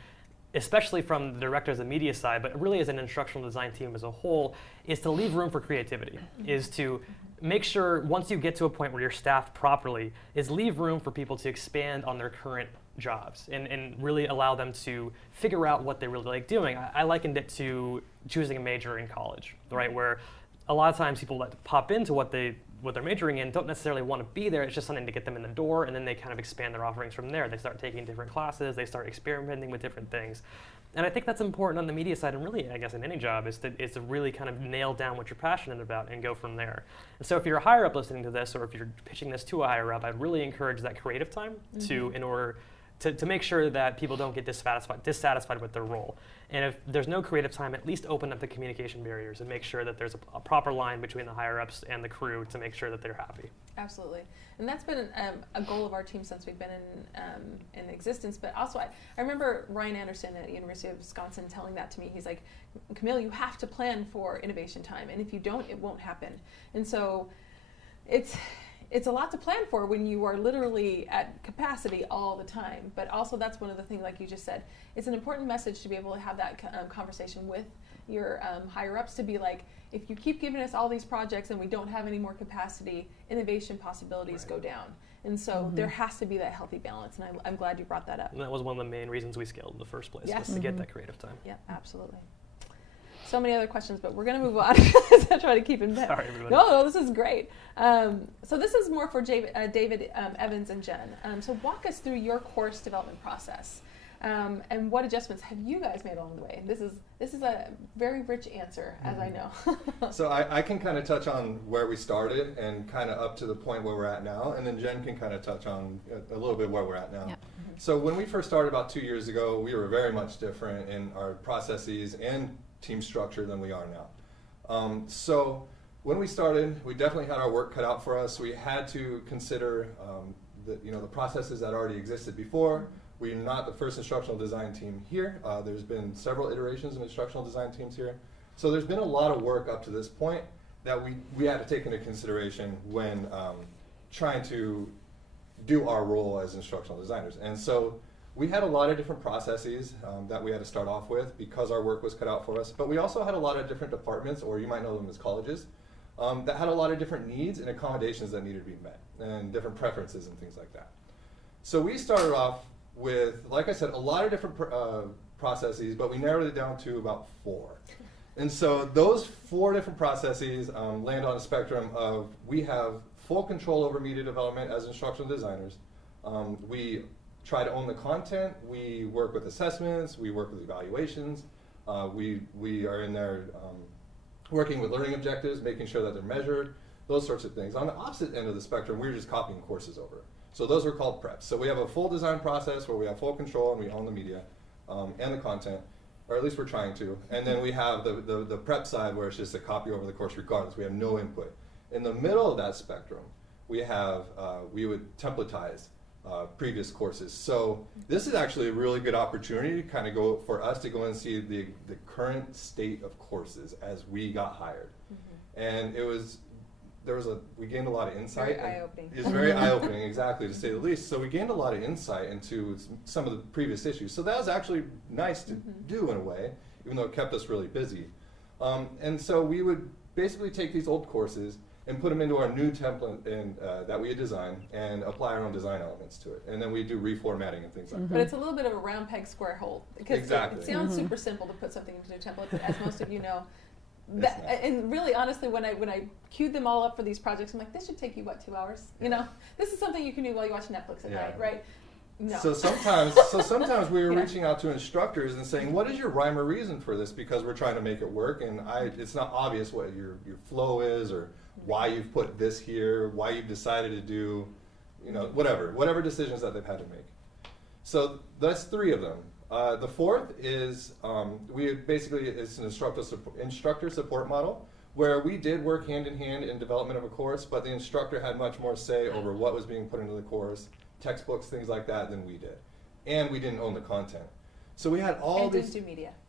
especially from the directors and media side, but really as an instructional design team as a whole, is to leave room for creativity, is to make sure once you get to a point where you're staffed properly, is leave room for people to expand on their current jobs and really allow them to figure out what they really like doing. I likened it to choosing a major in college, right? Where a lot of times people that pop into what they're majoring in don't necessarily want to be there. It's just something to get them in the door, and then they kind of expand their offerings from there. They start taking different classes, they start experimenting with different things. And I think that's important on the media side, and really, I guess, in any job, is to really kind of nail down what you're passionate about and go from there. And so if you're a higher up listening to this, or if you're pitching this to a higher up, I'd really encourage that creative time in order to make sure that people don't get dissatisfied with their role. And if there's no creative time, at least open up the communication barriers and make sure that there's a proper line between the higher ups and the crew to make sure that they're happy. Absolutely. And that's been a goal of our team since we've been in existence. But also, I remember Ryan Anderson at the University of Wisconsin telling that to me. He's like, Camille, you have to plan for innovation time. And if you don't, it won't happen. And so it's a lot to plan for when you are literally at capacity all the time. But also that's one of the things, like you just said, it's an important message to be able to have that conversation with your higher ups, to be like, if you keep giving us all these projects and we don't have any more capacity, innovation possibilities go down. And so there has to be that healthy balance, and I'm glad you brought that up. And that was one of the main reasons we scaled in the first place, was to get that creative time. Yeah, absolutely. So many other questions, but we're going to move on because I try to keep in bed. Sorry, everybody. No, this is great. So this is more for David, Evans, and Jen. So walk us through your course development process, and what adjustments have you guys made along the way? And this is a very rich answer, as I know. So I can kind of touch on where we started and kind of up to the point where we're at now, and then Jen can kind of touch on a little bit where we're at now. Yep. So when we first started about 2 years ago, we were very much different in our processes and team structure than we are now. So when we started, we definitely had our work cut out for us. We had to consider the processes that already existed before. We're not the first instructional design team here. There's been several iterations of instructional design teams here. So there's been a lot of work up to this point that we had to take into consideration when trying to do our role as instructional designers. And so we had a lot of different processes that we had to start off with because our work was cut out for us, but we also had a lot of different departments, or you might know them as colleges, that had a lot of different needs and accommodations that needed to be met, and different preferences and things like that. So we started off with, like I said, a lot of different processes, but we narrowed it down to about 4. And so those 4 different processes land on a spectrum of, we have full control over media development as instructional designers. We try to own the content. We work with assessments. We work with evaluations. We are in there working with learning objectives, making sure that they're measured, those sorts of things. On the opposite end of the spectrum, we're just copying courses over. So those are called preps. So we have a full design process where we have full control and we own the media and the content, or at least we're trying to. And then we have the prep side where it's just a copy over the course regardless. We have no input. In the middle of that spectrum, we have, we would templatize previous courses. So this is actually a really good opportunity to kind of go, for us to go and see the current state of courses as we got hired. And it was, we gained a lot of insight. Very eye-opening. It's very eye-opening, exactly, to say the least. So we gained a lot of insight into some of the previous issues. So that was actually nice to do in a way, even though it kept us really busy. And so we would basically take these old courses and put them into our new template that we had designed and apply our own design elements to it. And then we do reformatting and things like that. But it's a little bit of a round peg, square hole. Because exactly. It sounds super simple to put something into a template, but as most of you know, and really honestly, when I queued them all up for these projects, I'm like, this should take you, what, 2 hours? You know, this is something you can do while you watch Netflix at night, right? No. So sometimes we were reaching out to instructors and saying, what is your rhyme or reason for this? Because we're trying to make it work, and it's not obvious what your flow is, or why you've put this here, why you've decided to do, you know, whatever decisions that they've had to make. So that's 3 of them. The 4th is, it's an instructor support model, where we did work hand in hand in development of a course, but the instructor had much more say over what was being put into the course, textbooks, things like that, than we did. And we didn't own the content. So we had all these...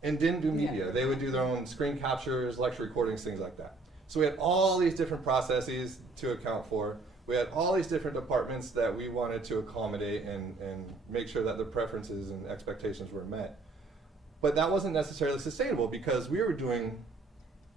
And didn't do media. Yeah. They would do their own screen captures, lecture recordings, things like that. So we had all these different processes to account for. We had all these different departments that we wanted to accommodate and make sure that their preferences and expectations were met. But that wasn't necessarily sustainable, because we were doing,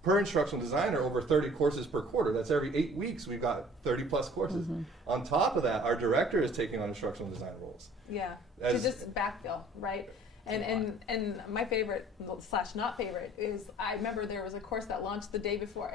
per instructional designer, over 30 courses per quarter. That's every 8 weeks we've got 30 plus courses. On top of that, our director is taking on instructional design roles. Yeah, to just backfill, right? And my favorite / not favorite is, I remember there was a course that launched the day before,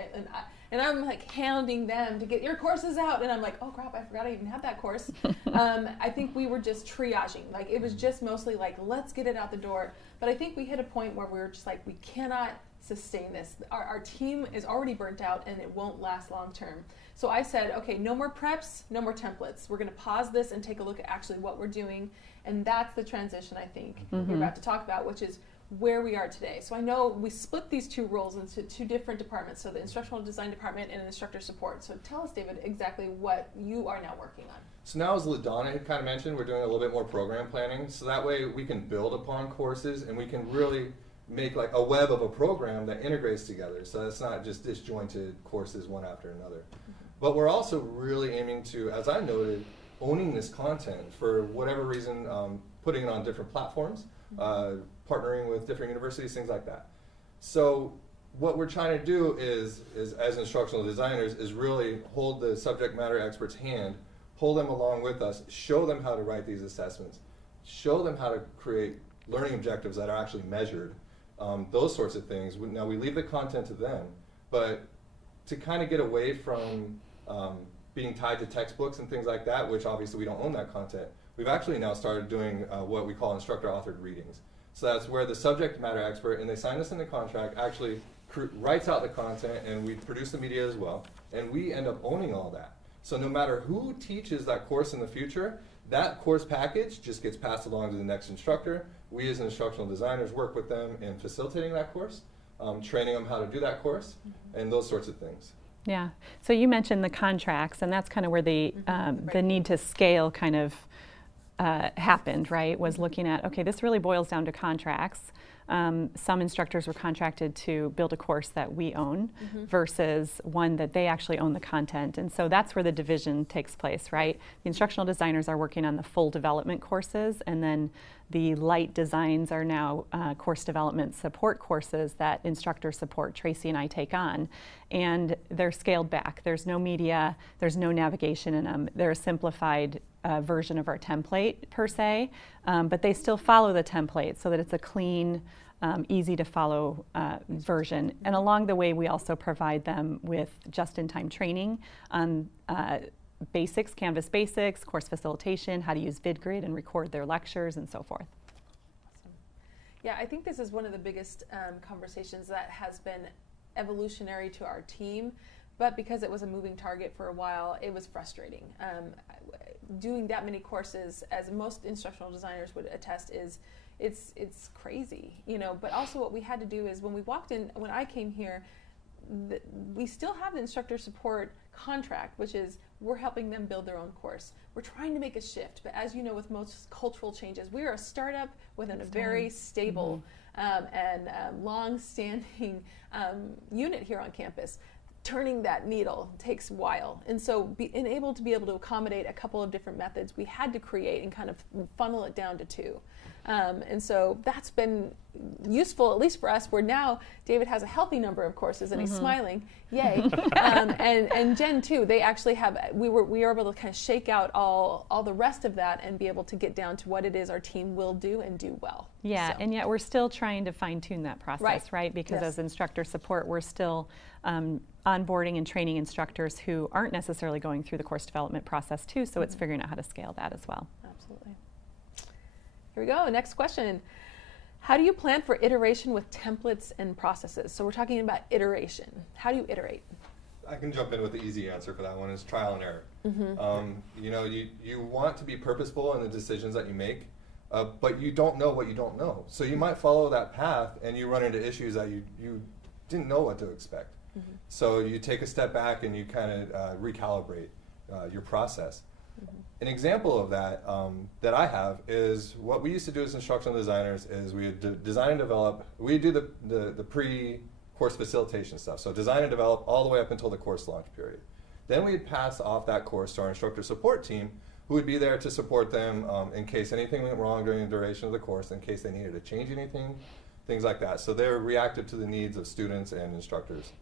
and I'm like hounding them to get your courses out, and I'm like, oh crap, I forgot I even had that course. I think we were just triaging, like it was just mostly like, let's get it out the door. But I think we hit a point where we were just like, we cannot sustain this. Our team is already burnt out and it won't last long term. So I said, okay, no more preps, no more templates. We're going to pause this and take a look at actually what we're doing. And that's the transition I think you're about to talk about, which is where we are today. So I know we split these 2 roles into 2 different departments, so the instructional design department and instructor support. So tell us, David, exactly what you are now working on. So now, as Dawna had kind of mentioned, we're doing a little bit more program planning. So that way we can build upon courses and we can really make like a web of a program that integrates together. So it's not just disjointed courses one after another. But we're also really aiming to, as I noted, owning this content for whatever reason, putting it on different platforms, partnering with different universities, things like that. So what we're trying to do is as instructional designers, is really hold the subject matter expert's hand, pull them along with us, show them how to write these assessments, show them how to create learning objectives that are actually measured, those sorts of things. Now we leave the content to them, but to kind of get away from being tied to textbooks and things like that, which obviously we don't own that content, we've actually now started doing what we call instructor authored readings. So that's where the subject matter expert, and they sign this in the contract, actually writes out the content, and we produce the media as well, and we end up owning all that. So no matter who teaches that course in the future, that course package just gets passed along to the next instructor. We as instructional designers work with them in facilitating that course, training them how to do that course, and those sorts of things. Yeah, so you mentioned the contracts, and that's kind of where the need to scale kind of happened, right? Was looking at, okay, this really boils down to contracts. some instructors were contracted to build a course that we own versus one that they actually own the content. And so that's where the division takes place, right? The instructional designers are working on the full development courses, and then the light designs are now course development support courses that instructor support Tracy and I take on. And they're scaled back. There's no media, there's no navigation in them. They're a simplified version of our template per se, but they still follow the template so that it's a clean, easy to follow version. And along the way, we also provide them with just-in-time training on basics, Canvas basics, course facilitation, how to use VidGrid and record their lectures, and so forth. Awesome. Yeah, I think this is one of the biggest conversations that has been evolutionary to our team, but because it was a moving target for a while, it was frustrating. Doing that many courses, as most instructional designers would attest, it's crazy, you know. But also, what we had to do is when we walked in, when I came here, we still have the instructor support contract, which is we're helping them build their own course. We're trying to make a shift, but as you know, with most cultural changes, we are a startup within a very stable and long-standing unit here on campus. Turning that needle takes a while, and so being able to accommodate a couple of different methods, we had to create and kind of funnel it down to two. And so that's been useful, at least for us, where now David has a healthy number of courses and he's smiling, yay. And Jen too, they actually have, we were able to kind of shake out all the rest of that and be able to get down to what it is our team will do and do well. Yeah, so. And yet we're still trying to fine tune that process, right? Because as instructor support, we're still onboarding and training instructors who aren't necessarily going through the course development process too, so it's figuring out how to scale that as well. Absolutely. Here we go, next question. How do you plan for iteration with templates and processes? So we're talking about iteration. How do you iterate? I can jump in with the easy answer for that one, is trial and error. You know, you want to be purposeful in the decisions that you make, but you don't know what you don't know. So you might follow that path and you run into issues that you didn't know what to expect. So you take a step back and you kind of recalibrate your process. An example of that that I have is what we used to do as instructional designers is we would design and develop, we do the pre-course facilitation stuff. So design and develop all the way up until the course launch period. Then we'd pass off that course to our instructor support team, who would be there to support them in case anything went wrong during the duration of the course, in case they needed to change anything, things like that. So they're reactive to the needs of students and instructors.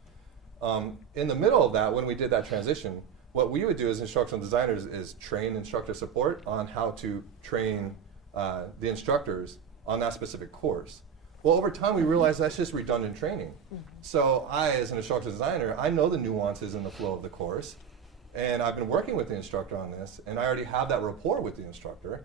In the middle of that, when we did that transition, what we would do as instructional designers is train instructor support on how to train the instructors on that specific course. Well, over time, we realized that's just redundant training. So I, as an instructional designer, I know the nuances in the flow of the course, and I've been working with the instructor on this, and I already have that rapport with the instructor.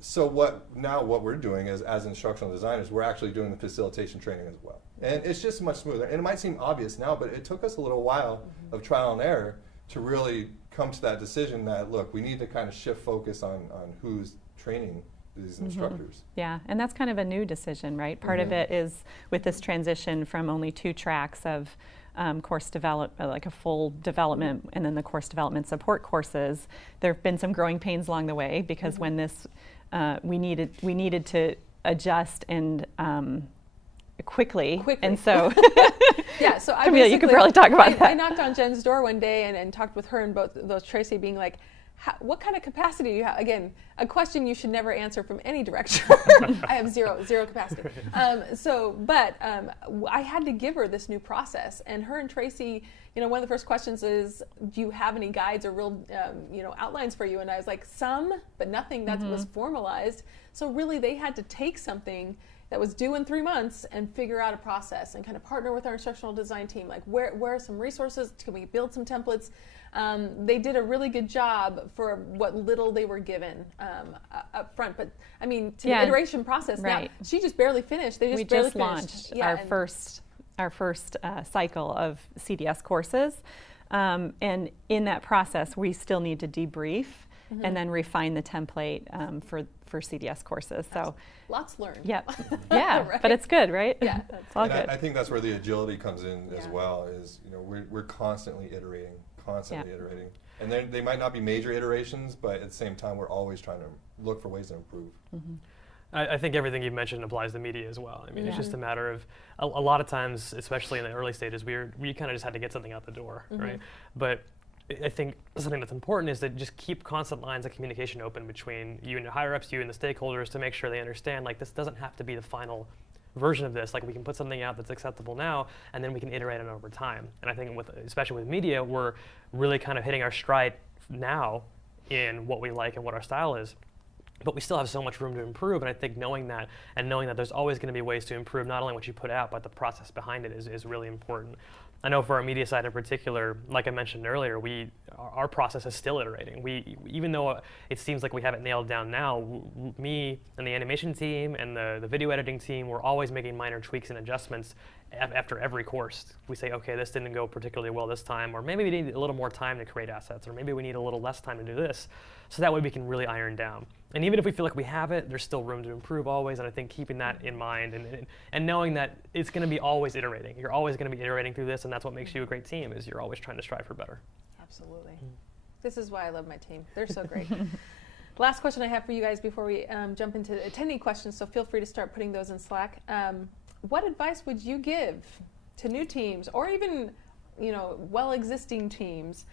So what we're doing is, as instructional designers, we're actually doing the facilitation training as well. And it's just much smoother. And it might seem obvious now, but it took us a little while of trial and error to really come to that decision that, look, we need to kind of shift focus on who's training these instructors. Yeah, and that's kind of a new decision, right? Part of it is with this transition from only 2 tracks of course development, like a full development, and then the course development support courses. There have been some growing pains along the way because when this, we needed to adjust and quickly. And so yeah, so Camille, you could probably talk about that. I knocked on Jen's door one day and talked with her and both Tracy being like, what kind of capacity do you have? Again, a question you should never answer from any direction. I have zero capacity. But I had to give her this new process, and her and Tracy, you know, one of the first questions is, do you have any guides or real, outlines for you? And I was like, some, but nothing that was formalized. So really, they had to take something that was due in 3 months and figure out a process and kind of partner with our instructional design team. Like, where are some resources? Can we build some templates? They did a really good job for what little they were given up front. But I mean, to the iteration process, now she just barely finished. We just launched our first cycle of CDS courses. And in that process, we still need to debrief and then refine the template for CDS courses. So lots learned. Yep. Yeah, right? But it's good, right? Yeah, it's all good. I think that's where the agility comes in as well. Is, you know, we're constantly iterating. Iterating. And they might not be major iterations, but at the same time, we're always trying to look for ways to improve. I think everything you've mentioned applies to media as well. I mean, it's just a matter of, a lot of times, especially in the early stages, we kind of just had to get something out the door, right? But I think something that's important is to just keep constant lines of communication open between you and your higher-ups, you and the stakeholders, to make sure they understand, like, this doesn't have to be the final version of this. Like, we can put something out that's acceptable now, and then we can iterate it over time. And I think especially with media, we're really kind of hitting our stride now in what we like and what our style is. But we still have so much room to improve, and I think knowing that there's always going to be ways to improve not only what you put out, but the process behind it is really important. I know for our media side in particular, like I mentioned earlier, our process is still iterating. Even though it seems like we have it nailed down now, me and the animation team and the video editing team, we're always making minor tweaks and adjustments after every course. We say, okay, this didn't go particularly well this time, or maybe we need a little more time to create assets, or maybe we need a little less time to do this, so that way we can really iron down. And even if we feel like we have it, there's still room to improve always, and I think keeping that in mind and knowing that it's going to be always iterating. You're always going to be iterating through this, and that's what makes you a great team, is you're always trying to strive for better. Absolutely. This is why I love my team. They're so great. Last question I have for you guys before we jump into attendee questions, so feel free to start putting those in Slack. What advice would you give to new teams, or even well-existing teams,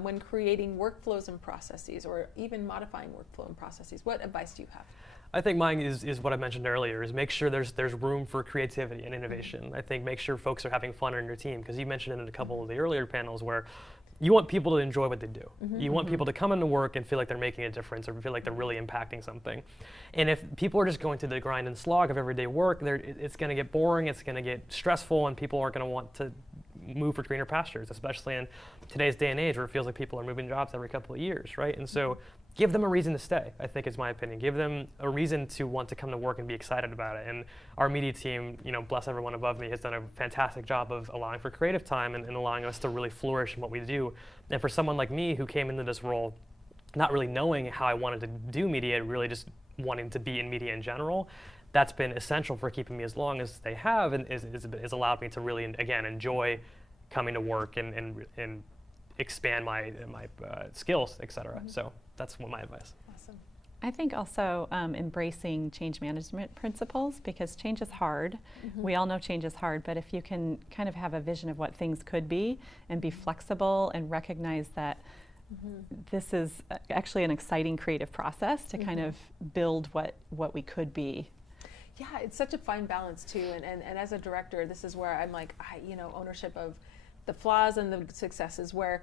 when creating workflows and processes, or even modifying workflow and processes? What advice do you have? I think mine is what I mentioned earlier, is make sure there's room for creativity and innovation. I think make sure folks are having fun on your team, because you mentioned in a couple of the earlier panels where you want people to enjoy what they do. You want people to come into work and feel like they're making a difference, or feel like they're really impacting something. And if people are just going through the grind and slog of everyday work, it's going to get boring, it's going to get stressful, and people aren't going to want to move for greener pastures, especially in today's day and age where it feels like people are moving jobs every couple of years, right? And so give them a reason to stay, I think is my opinion. Give them a reason to want to come to work and be excited about it. And our media team, bless everyone above me, has done a fantastic job of allowing for creative time and allowing us to really flourish in what we do. And for someone like me who came into this role not really knowing how I wanted to do media, really just wanting to be in media in general, that's been essential for keeping me as long as they have, and is allowed me to really, again, enjoy coming to work and expand my skills, et cetera. So that's my advice. Awesome. I think also embracing change management principles, because change is hard. We all know change is hard, but if you can kind of have a vision of what things could be and be flexible and recognize that this is actually an exciting creative process to kind of build what we could be. Yeah, it's such a fine balance too, and as a director, this is where I'm like, ownership of the flaws and the successes, where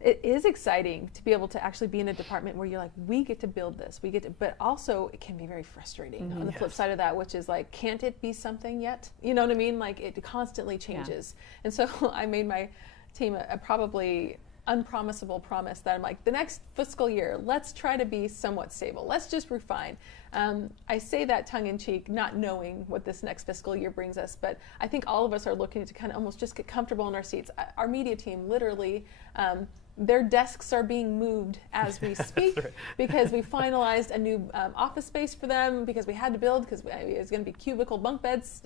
it is exciting to be able to actually be in a department where you're like, we get to build this, but also it can be very frustrating on the flip side of that, which is like, can't it be something yet? You know what I mean? Like, it constantly changes. And so I made my team a probably unpromisable promise that I'm like, the next fiscal year, let's try to be somewhat stable. Let's just refine. I say that tongue in cheek, not knowing what this next fiscal year brings us, but I think all of us are looking to kind of almost just get comfortable in our seats. Our media team, literally, their desks are being moved as we speak because we finalized a new office space for them, because we had to build, because it was going to be cubicle bunk beds.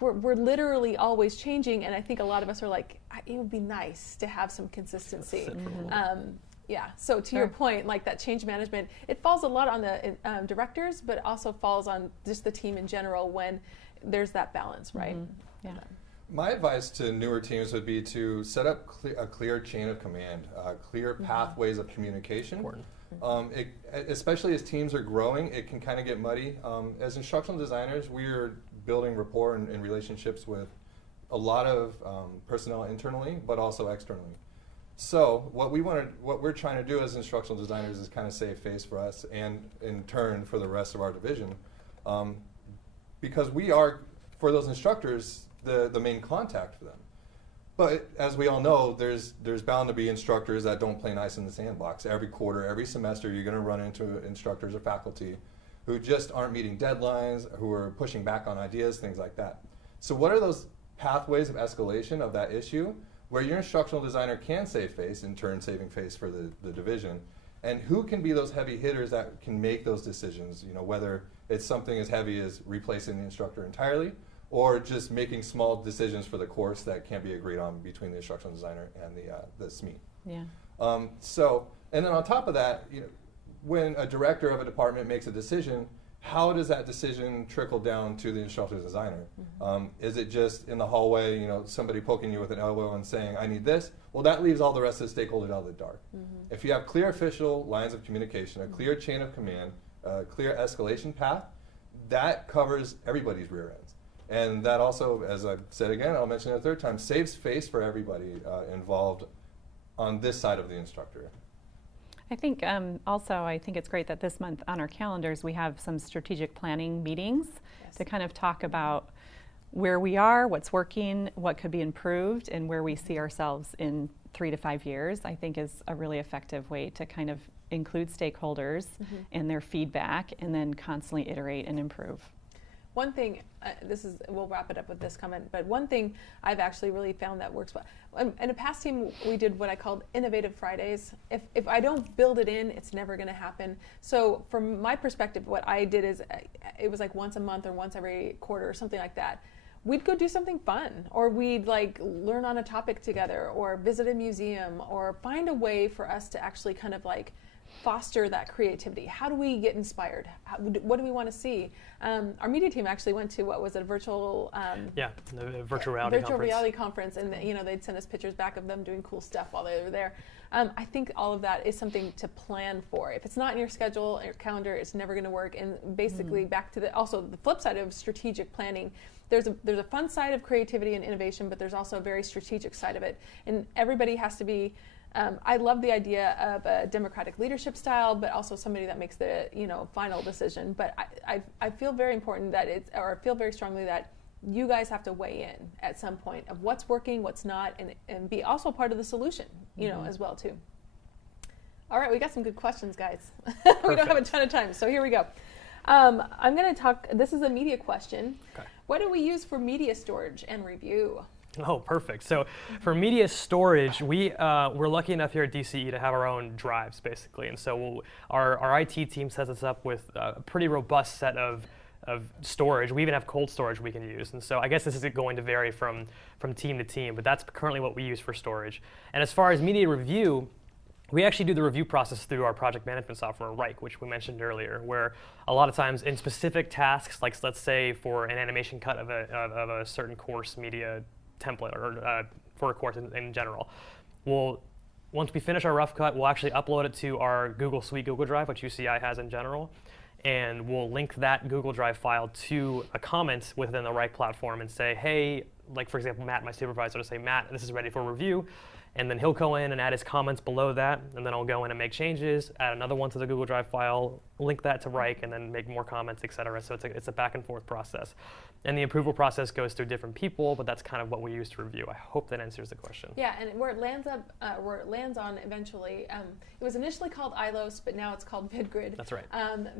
We're literally always changing, and I think a lot of us are like, it would be nice to have some consistency. So to your point, like that change management, it falls a lot on the directors, but also falls on just the team in general when there's that balance, right? My advice to newer teams would be to set up a clear chain of command, clear pathways of communication. Especially as teams are growing, it can kind of get muddy. As instructional designers, we are building rapport and relationships with a lot of personnel internally, but also externally. So what we're trying to do as instructional designers is kind of save face for us, and in turn for the rest of our division, because we are, for those instructors, the main contact for them. But as we all know, there's bound to be instructors that don't play nice in the sandbox. Every quarter, every semester, you're going to run into instructors or faculty who just aren't meeting deadlines, who are pushing back on ideas, things like that. So what are those pathways of escalation of that issue where your instructional designer can save face, in turn saving face for the division? And who can be those heavy hitters that can make those decisions, whether it's something as heavy as replacing the instructor entirely, or just making small decisions for the course that can't be agreed on between the instructional designer and the SME. And then on top of that, when a director of a department makes a decision, how does that decision trickle down to the instructor designer? Is it just in the hallway, you know, somebody poking you with an elbow and saying, I need this? Well, that leaves all the rest of the stakeholders out of the dark. If you have clear official lines of communication, a clear chain of command, a clear escalation path, that covers everybody's rear ends. And that also, as I've said again, I'll mention it a third time, saves face for everybody involved on this side of the instructor. I think also, I think it's great that this month on our calendars we have some strategic planning meetings to kind of talk about where we are, what's working, what could be improved, and where we see ourselves in 3 to 5 years. I think is a really effective way to kind of include stakeholders and their feedback, and then constantly iterate and improve. One thing, we'll wrap it up with this comment, but one thing I've actually really found that works well. In a past team, we did what I called Innovative Fridays. If I don't build it in, it's never going to happen. So from my perspective, what I did is, it was like once a month or once every quarter or something like that. We'd go do something fun, or we'd like learn on a topic together, or visit a museum, or find a way for us to actually kind of like foster that creativity. How do we get inspired? What do we want to see? Our media team actually went to, what was it, a virtual the virtual reality conference, and you know, they'd send us pictures back of them doing cool stuff while they were there. I think all of that is something to plan for. If it's not in your schedule, your calendar, it's never going to work. And basically, back to the flip side of strategic planning. There's a fun side of creativity and innovation, but there's also a very strategic side of it. And everybody has to be. I love the idea of a democratic leadership style, but also somebody that makes the final decision. But I feel very important that I feel very strongly that you guys have to weigh in at some point of what's working, what's not, and be also part of the solution, as well too. All right, we got some good questions, guys. We don't have a ton of time, so here we go. I'm going to talk. This is a media question. Okay. What do we use for media storage and review? Oh, perfect. So for media storage, we're lucky enough here at DCE to have our own drives, basically. And so our IT team sets us up with a pretty robust set of storage. We even have cold storage we can use. And so I guess this is going to vary from team to team, but that's currently what we use for storage. And as far as media review, we actually do the review process through our project management software, Rike, which we mentioned earlier, where a lot of times in specific tasks, like let's say for an animation cut of a certain course media template or for a course in general. Once we finish our rough cut, we'll actually upload it to our Google Suite Google Drive, which UCI has in general, and we'll link that Google Drive file to a comment within the Rike platform and say, hey, like for example, Matt, my supervisor, to say, Matt, this is ready for review. And then he'll go in and add his comments below that, and then I'll go in and make changes, add another one to the Google Drive file, link that to Rike, and then make more comments, et cetera. So it's a back and forth process. And the approval process goes through different people, but that's kind of what we use to review. I hope that answers the question. Yeah, and where it lands on eventually, it was initially called ILOS, but now it's called VidGrid. That's right.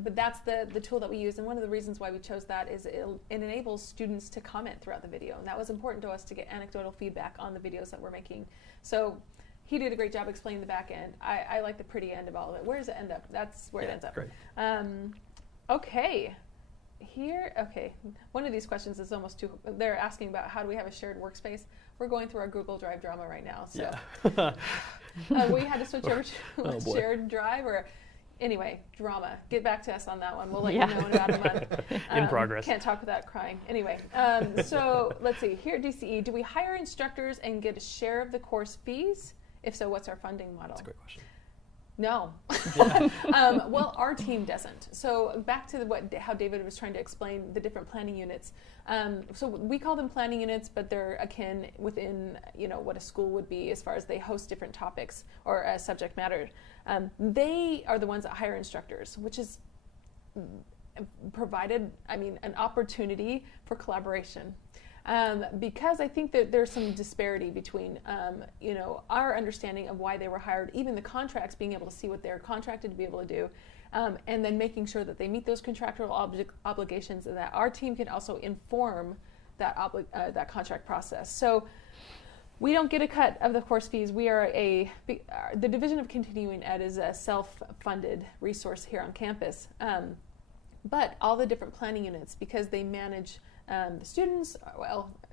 But that's the tool that we use, and one of the reasons why we chose that is it enables students to comment throughout the video, and that was important to us to get anecdotal feedback on the videos that we're making. So he did a great job explaining the back end. I like the pretty end of all of it. Where does it end up? That's where it ends up. Great. Okay. One of these questions is almost too. They're asking about how do we have a shared workspace. We're going through our Google Drive drama right now. So we had to switch over to a shared drive or. Anyway, drama. Get back to us on that one. We'll let you know in about a month. In progress. Can't talk without crying. Anyway, so let's see. Here at DCE, do we hire instructors and get a share of the course fees? If so, what's our funding model? That's a great question. No. Well, our team doesn't. So back to how David was trying to explain the different planning units. So we call them planning units, but they're akin within what a school would be as far as they host different topics or subject matter. They are the ones that hire instructors, which is provided, an opportunity for collaboration. Because I think that there's some disparity between, our understanding of why they were hired, even the contracts, being able to see what they're contracted to be able to do, and then making sure that they meet those contractual obligations, and that our team can also inform that contract process. So we don't get a cut of the course fees. We are the Division of Continuing Ed is a self-funded resource here on campus, but all the different planning units, because they manage the students,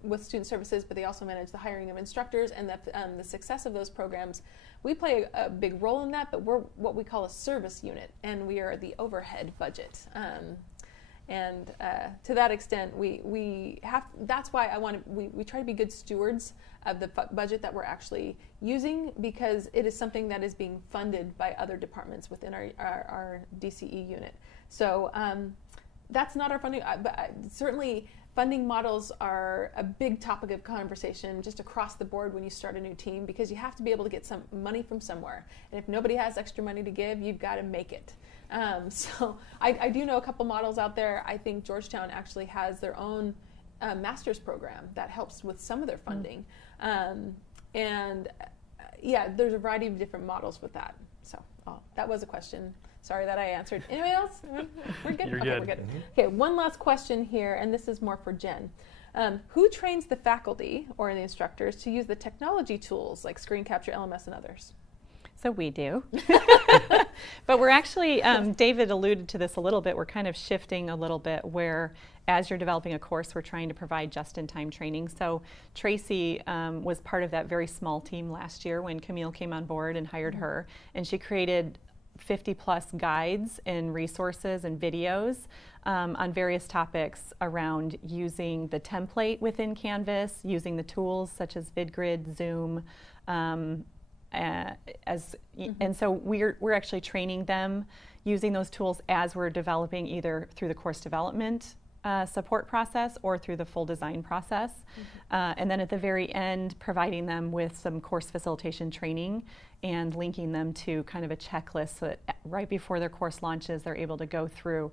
with student services, but they also manage the hiring of instructors and the success of those programs. We play a big role in that, but we're what we call a service unit, and we are the overhead budget. And to that extent, we have. That's why we try to be good stewards of the budget that we're actually using, because it is something that is being funded by other departments within our DCE unit. So that's not our funding, but certainly funding models are a big topic of conversation just across the board when you start a new team, because you have to be able to get some money from somewhere. And if nobody has extra money to give, you've got to make it. So I do know a couple models out there. I think Georgetown actually has their own master's program that helps with some of their funding. Yeah, there's a variety of different models with that. So that was a question. Sorry that I answered. Anybody else? We're good? You're okay, good. We're good. Okay, one last question here, and this is more for Jen. Who trains the faculty or the instructors to use the technology tools like screen capture, LMS, and others? So we do. But we're actually, David alluded to this a little bit, we're kind of shifting a little bit where as you're developing a course, we're trying to provide just-in-time training. So Tracy was part of that very small team last year when Camille came on board and hired her, and she created 50+ guides and resources and videos on various topics around using the template within Canvas, using the tools such as VidGrid, Zoom, and so we're actually training them using those tools as we're developing, either through the course development support process or through the full design process. And then at the very end, providing them with some course facilitation training and linking them to kind of a checklist so that right before their course launches, they're able to go through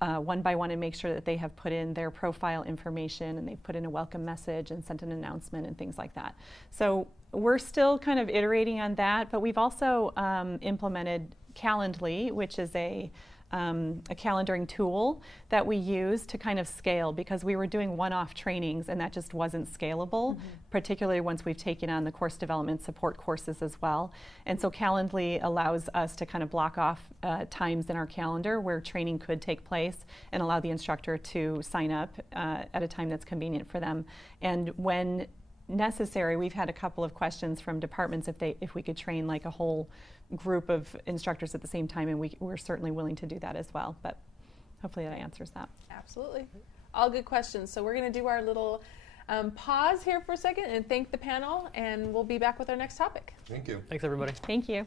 one by one and make sure that they have put in their profile information and they've put in a welcome message and sent an announcement and things like that. So we're still kind of iterating on that, but we've also implemented Calendly, which is a calendaring tool that we use to kind of scale, because we were doing one-off trainings and that just wasn't scalable, particularly once we've taken on the course development support courses as well. And so Calendly allows us to kind of block off times in our calendar where training could take place and allow the instructor to sign up at a time that's convenient for them. And when necessary, we've had a couple of questions from departments if we could train like a whole group of instructors at the same time, and we're certainly willing to do that as well, but hopefully that answers that. Absolutely. All good questions. So we're going to do our little pause here for a second and thank the panel, and we'll be back with our next topic. Thank you. Thanks, everybody. Thank you.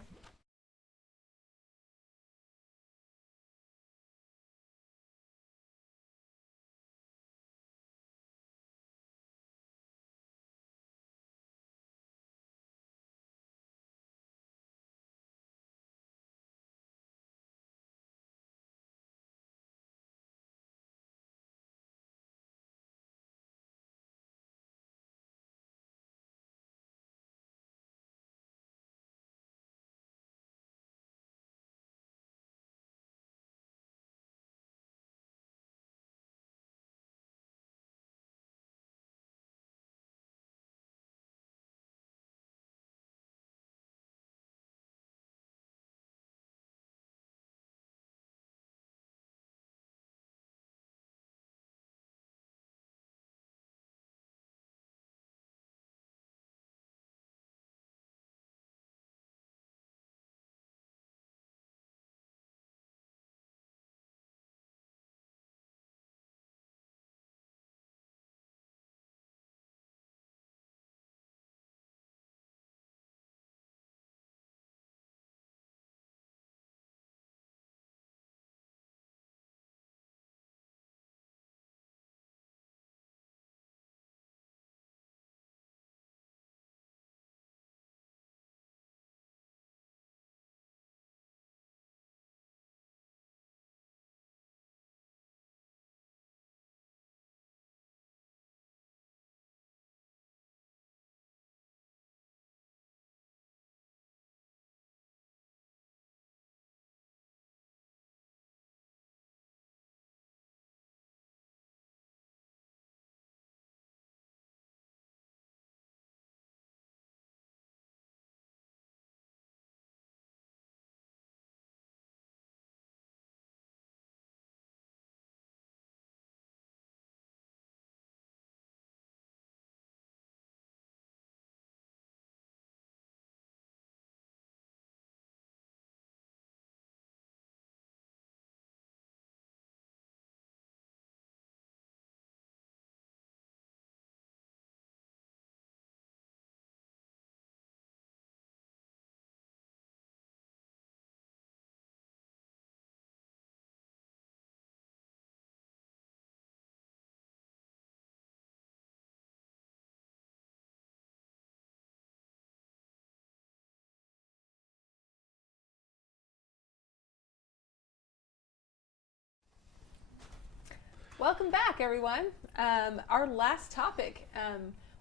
Welcome back, everyone. Our last topic,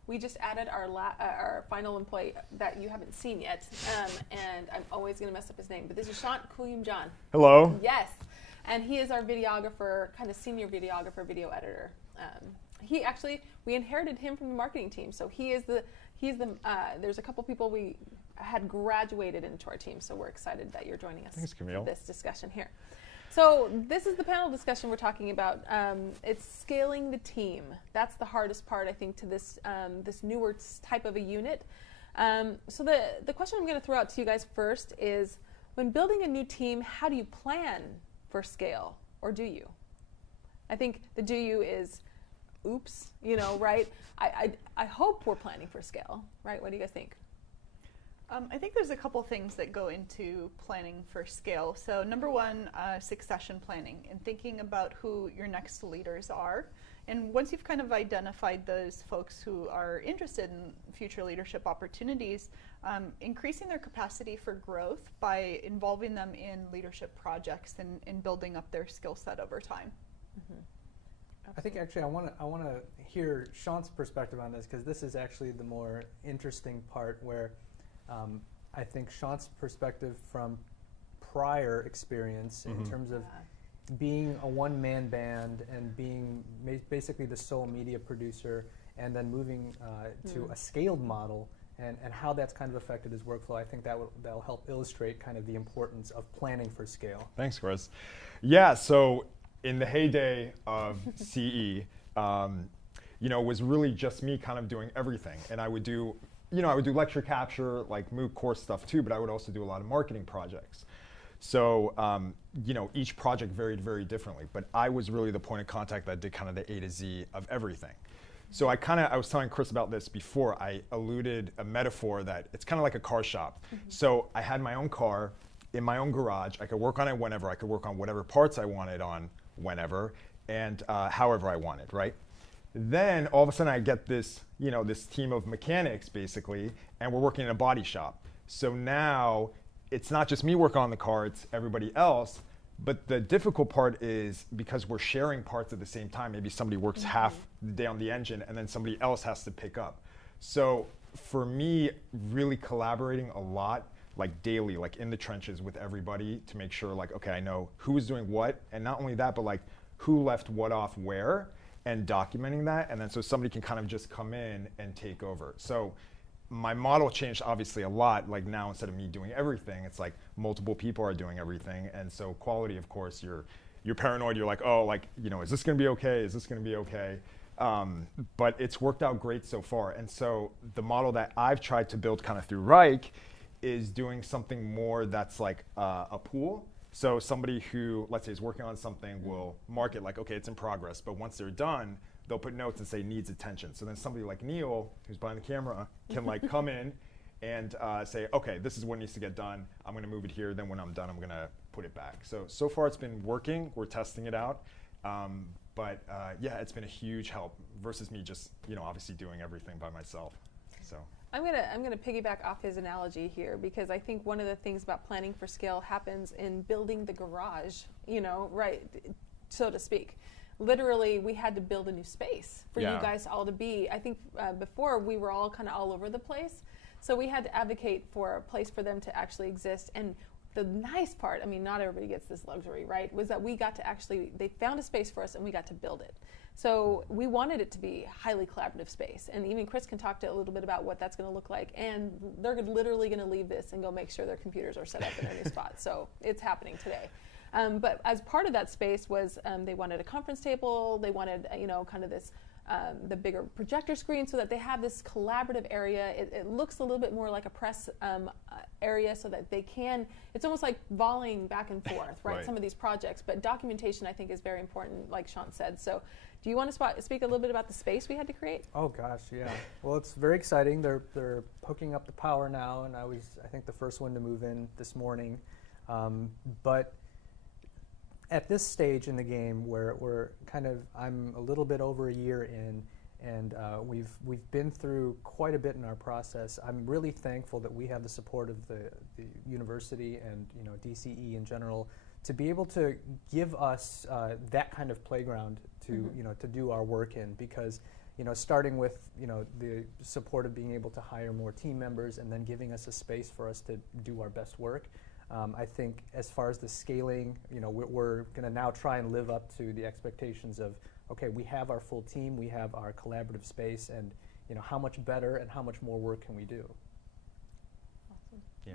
we just added our final employee that you haven't seen yet, and I'm always going to mess up his name, but this is Shaunt Kouyoumdjian. Hello. Yes, and he is our videographer, kind of senior videographer, video editor. He actually, we inherited him from the marketing team, so there's a couple people we had graduated into our team, so we're excited that you're joining us. Thanks, Camille. For this discussion here. So this is the panel discussion we're talking about. It's scaling the team. That's the hardest part, I think, to this this newer type of a unit. So the question I'm going to throw out to you guys first is, when building a new team, how do you plan for scale, or do you? I think the do you is, oops, right? I hope we're planning for scale, right? What do you guys think? I think there's a couple things that go into planning for scale. So number one, succession planning, and thinking about who your next leaders are. And once you've kind of identified those folks who are interested in future leadership opportunities, increasing their capacity for growth by involving them in leadership projects and building up their skill set over time. Mm-hmm. I think actually I want to hear Shaunt's perspective on this, because this is actually the more interesting part, where I think Shaunt's perspective from prior experience in terms of being a one-man band and being basically the sole media producer, and then moving to a scaled model, and how that's kind of affected his workflow. I think that'll help illustrate kind of the importance of planning for scale. Thanks, Chris. Yeah, so in the heyday of CE, it was really just me kind of doing everything, and I would do lecture capture, like MOOC course stuff too, but I would also do a lot of marketing projects. So, each project varied very differently, but I was really the point of contact that did kind of the A to Z of everything. So I was telling Chris about this before. I alluded a metaphor that it's kind of like a car shop. So I had my own car in my own garage. I could work on it whenever. I could work on whatever parts I wanted on whenever, and however I wanted, right? Then all of a sudden I get this, this team of mechanics basically, and we're working in a body shop. So now it's not just me working on the car, it's everybody else. But the difficult part is, because we're sharing parts at the same time, maybe somebody works half the day on the engine and then somebody else has to pick up. So for me, really collaborating a lot, like daily, like in the trenches with everybody, to make sure like, okay, I know who's doing what, and not only that, but like who left what off where, and documenting that, and then so somebody can kind of just come in and take over. So my model changed obviously a lot. Like now, instead of me doing everything, it's like multiple people are doing everything, and so quality, of course, you're paranoid. You're like, oh, like, is this gonna be okay? Is this gonna be okay? But it's worked out great so far. And so the model that I've tried to build kind of through Reich is doing something more that's like a pool. So somebody who, let's say, is working on something will mark it like, okay, it's in progress. But once they're done, they'll put notes and say needs attention. So then somebody like Neil, who's behind the camera, can like come in and say, okay, this is what needs to get done. I'm going to move it here. Then when I'm done, I'm going to put it back. So far it's been working. We're testing it out. But yeah, it's been a huge help versus me just, obviously doing everything by myself. So. I'm gonna piggyback off his analogy here, because I think one of the things about planning for scale happens in building the garage, right, so to speak. Literally, we had to build a new space for you guys all to be. I think before we were all kind of all over the place, so we had to advocate for a place for them to actually exist. And the nice part, I mean, not everybody gets this luxury, right, was that we got to actually, they found a space for us and we got to build it. So we wanted it to be a highly collaborative space. And even Chris can talk to a little bit about what that's going to look like. And they're literally going to leave this and go make sure their computers are set up in their new spot. So it's happening today. But as part of that space was they wanted a conference table. They wanted, kind of this, the bigger projector screen, so that they have this collaborative area. It looks a little bit more like a press area, so that they can, it's almost like volleying back and forth, right? Some of these projects. But documentation, I think, is very important, like Shaunt said. So do you want to speak a little bit about the space we had to create? Oh gosh, yeah. Well, it's very exciting. They're hooking up the power now, and I think, the first one to move in this morning. But at this stage in the game, where I'm a little bit over a year in, and we've been through quite a bit in our process. I'm really thankful that we have the support of the university and DCE in general to be able to give us that kind of playground to to do our work in, because starting with the support of being able to hire more team members and then giving us a space for us to do our best work. I think as far as the scaling, we're going to now try and live up to the expectations of, okay, we have our full team, we have our collaborative space, and how much better and how much more work can we do? Awesome. Yeah.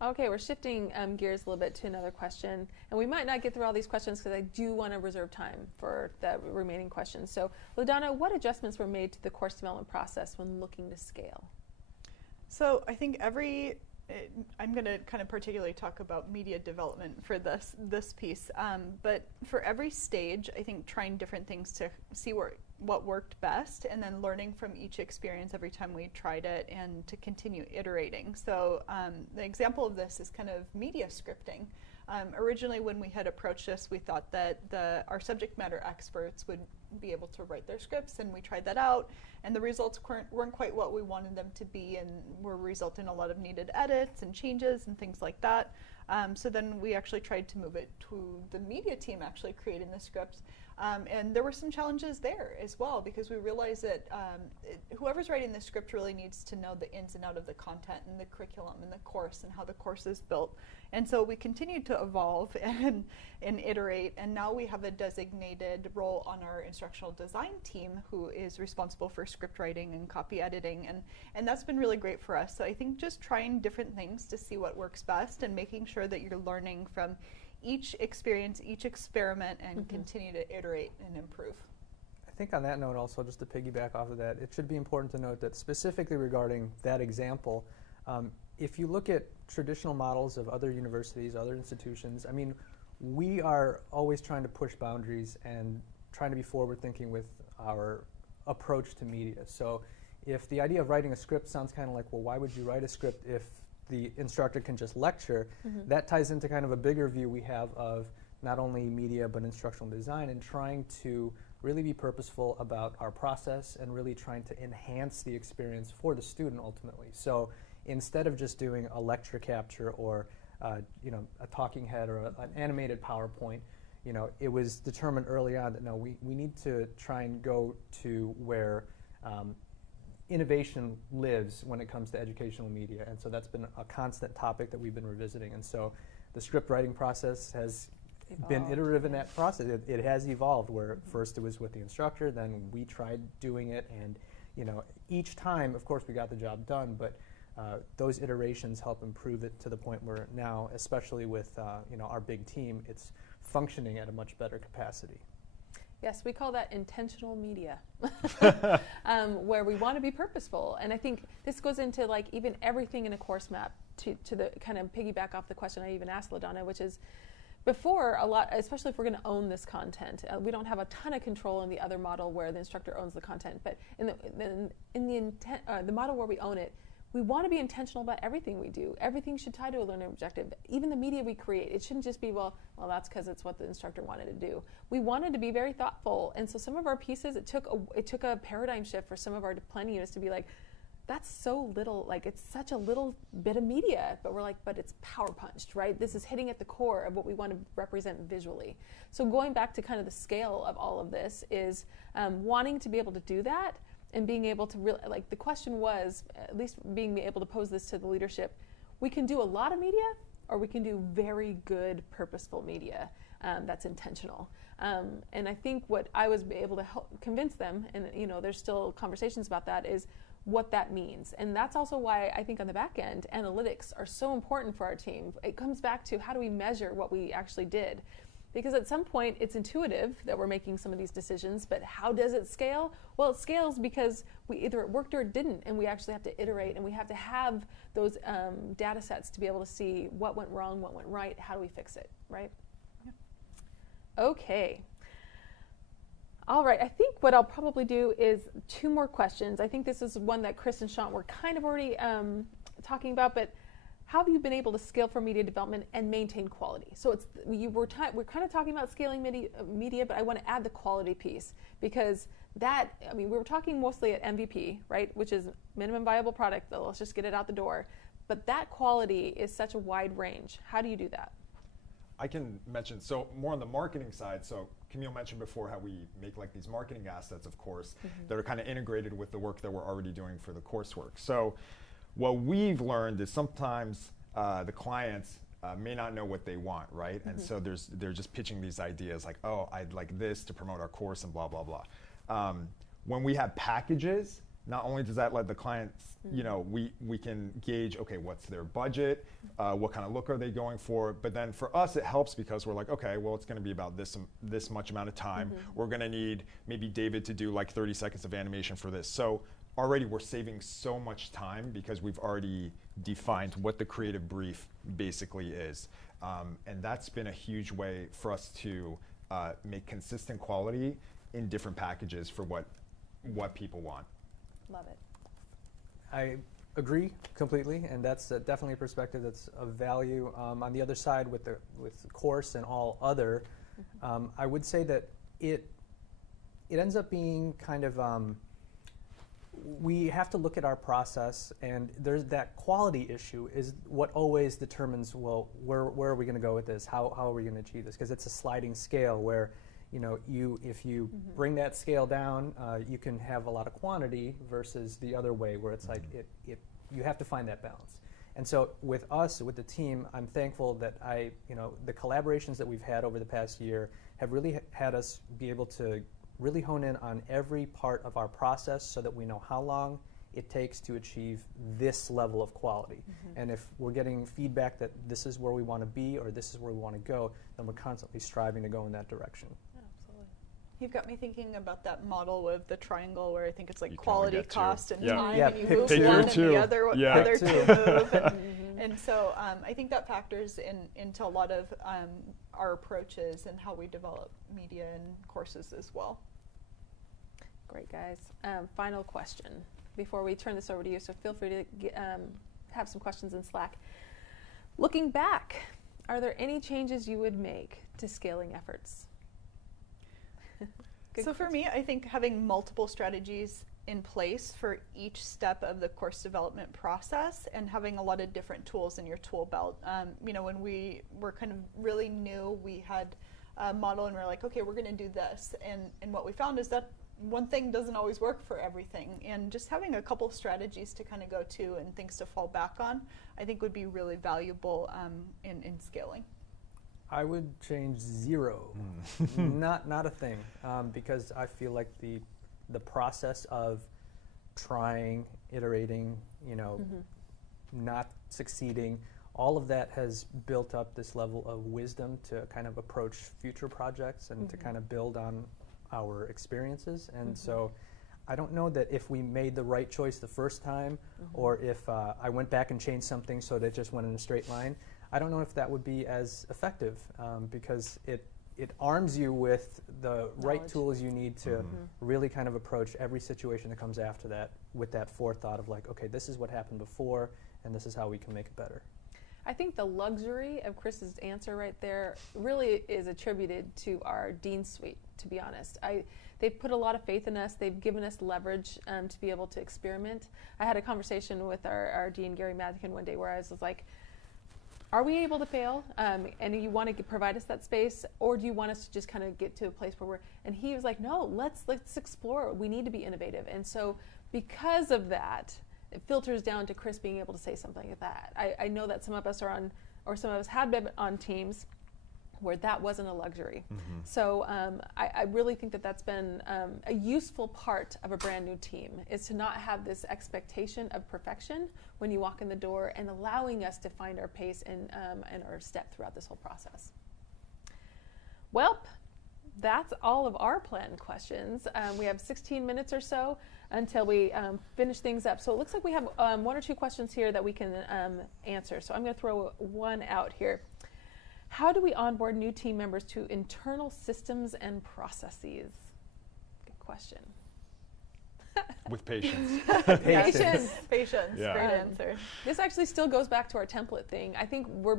Okay, we're shifting gears a little bit to another question, and we might not get through all these questions because I do want to reserve time for the remaining questions. So, Dawna, what adjustments were made to the course development process when looking to scale? So I think I'm going to kind of particularly talk about media development for this piece, but for every stage, I think trying different things to see what worked best, and then learning from each experience every time we tried it, and to continue iterating. So the example of this is kind of media scripting. Originally, when we had approached this, we thought that our subject matter experts would be able to write their scripts, and we tried that out, and the results weren't quite what we wanted them to be, and were resulting in a lot of needed edits and changes and things like that. So then we actually tried to move it to the media team actually creating the scripts. And there were some challenges there as well, because we realized that whoever's writing the script really needs to know the ins and outs of the content and the curriculum and the course and how the course is built. And so we continued to evolve and iterate, and now we have a designated role on our instructional design team who is responsible for script writing and copy editing, and that's been really great for us. So I think just trying different things to see what works best, and making sure that you're learning from each experience, each experiment, and continue to iterate and improve. I think on that note also, just to piggyback off of that, it should be important to note that specifically regarding that example, if you look at traditional models of other universities, other institutions, I mean, we are always trying to push boundaries and trying to be forward-thinking with our approach to media. So if the idea of writing a script sounds kind of like, well, why would you write a script if the instructor can just lecture, that ties into kind of a bigger view we have of not only media but instructional design, and trying to really be purposeful about our process and really trying to enhance the experience for the student ultimately. So instead of just doing a lecture capture or a talking head or an animated PowerPoint, it was determined early on that no, we need to try and go to where innovation lives when it comes to educational media, and so that's been a constant topic that we've been revisiting. And so the script writing process has been iterative in that process. It has evolved, where first it was with the instructor, then we tried doing it, and each time, of course, we got the job done, but those iterations help improve it to the point where now, especially with our big team, it's functioning at a much better capacity. Yes, we call that intentional media, where we want to be purposeful. And I think this goes into like even everything in a course map to the kind of piggyback off the question I even asked Dawna, which is before a lot, especially if we're going to own this content, we don't have a ton of control in the other model where the instructor owns the content. But in the model where we own it, we want to be intentional about everything we do. Everything should tie to a learning objective. Even the media we create, it shouldn't just be, well, that's because it's what the instructor wanted to do. We wanted to be very thoughtful, and so some of our pieces, it took a paradigm shift for some of our planning units to be like, that's so little, like it's such a little bit of media, but we're like, but it's power punched, right? This is hitting at the core of what we want to represent visually. So going back to kind of the scale of all of this is wanting to be able to do that, and being able to really, like the question was, at least being able to pose this to the leadership, we can do a lot of media, or we can do very good, purposeful media that's intentional. And I think what I was able to help convince them, and there's still conversations about that, is what that means. And that's also why I think on the back end, analytics are so important for our team. It comes back to how do we measure what we actually did? Because at some point it's intuitive that we're making some of these decisions, but how does it scale? Well, it scales because either it worked or it didn't, and we actually have to iterate, and we have to have those data sets to be able to see what went wrong, what went right, how do we fix it, right? Yeah. Okay. All right, I think what I'll probably do is 2 more questions. I think this is one that Chris and Shaunt were kind of already talking about, but how have you been able to scale for media development and maintain quality? So we're kind of talking about scaling media, but I want to add the quality piece, because we were talking mostly at MVP, right, which is minimum viable product, let's just get it out the door. But that quality is such a wide range. How do you do that? I can mention, so more on the marketing side, so Camille mentioned before how we make like these marketing assets, of course, that are kind of integrated with the work that we're already doing for the coursework. So what we've learned is sometimes the clients may not know what they want, right? And so they're just pitching these ideas like, oh, I'd like this to promote our course and blah, blah, blah. When we have packages, not only does that let the clients, you know, we can gauge, okay, what's their budget, what kind of look are they going for, but then for us it helps because we're like, okay, well it's gonna be about this much amount of time. We're gonna need maybe David to do like 30 seconds of animation for this. So already we're saving so much time because we've already defined what the creative brief basically is. And that's been a huge way for us to make consistent quality in different packages for what people want. Love it. I agree completely, and that's definitely a perspective that's of value. On the other side, with the course and all other, I would say that it ends up being kind of we have to look at our process, and there's that quality issue is what always determines, well, where are we going to go with this? How are we going to achieve this? Because it's a sliding scale where, you know, if you bring that scale down, you can have a lot of quantity versus the other way where it's like you have to find that balance. And so with us, with the team, I'm thankful that the collaborations that we've had over the past year have really had us be able to really hone in on every part of our process so that we know how long it takes to achieve this level of quality. And if we're getting feedback that this is where we want to be or this is where we want to go, then we're constantly striving to go in that direction. You've got me thinking about that model with the triangle where I think it's like You can quality, only get cost, two. and Yeah. time, Yeah, and you pick move two. one and Two. the other Yeah. other Pick two two. move. And so I think that factors into a lot of our approaches and how we develop media and courses as well. Great, guys. Final question before we turn this over to you, so feel free to have some questions in Slack. Looking back, are there any changes you would make to scaling efforts? So for me, I think having multiple strategies in place for each step of the course development process and having a lot of different tools in your tool belt. You know, when we were kind of really new, we had a model and we're like, okay, we're going to do this. And what we found is that one thing doesn't always work for everything. And just having a couple strategies to kind of go to and things to fall back on, I think would be really valuable in scaling. I would change zero, not a thing, because I feel like the process of trying, iterating, you know, not succeeding, all of that has built up this level of wisdom to kind of approach future projects and to kind of build on our experiences. And so I don't know that if we made the right choice the first time or if I went back and changed something so that it just went in a straight line, I don't know if that would be as effective because it arms you with the right tools you need to really kind of approach every situation that comes after that with that forethought of like, okay, this is what happened before and this is how we can make it better. I think the luxury of Chris's answer right there really is attributed to our Dean Suite, to be honest. They've put a lot of faith in us. They've given us leverage to be able to experiment. I had a conversation with our Dean, Gary Matkin, one day where I was like, are we able to fail? And you want to provide us that space, or do you want us to just kind of get to a place where we're? And he was like, no, let's explore. We need to be innovative. And so, because of that, it filters down to Chris being able to say something like that. I know that some of us are on, or some of us have been on teams where that wasn't a luxury. So I really think that that's been a useful part of a brand new team, is to not have this expectation of perfection when you walk in the door, and allowing us to find our pace and our step throughout this whole process. Well, that's all of our planned questions. We have 16 minutes or so until we finish things up. So it looks like we have one or two questions here that we can answer. So I'm going to throw one out here. How do we onboard new team members to internal systems and processes? Good question. With patience. Patience. Patience, Yeah. great answer. This actually still goes back to our template thing. I think we're,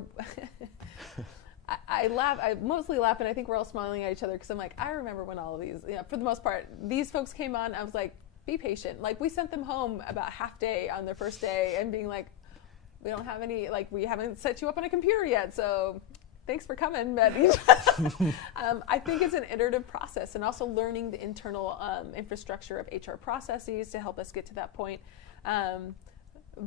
I laugh, I mostly laugh, and I think we're all smiling at each other because I'm like, I remember when all of these, for the most part, these folks came on, I was like, be patient. Like, we sent them home about half day on their first day and being like, we don't have any, like, we haven't set you up on a computer yet, so thanks for coming, but I think it's an iterative process, and also learning the internal infrastructure of HR processes to help us get to that point.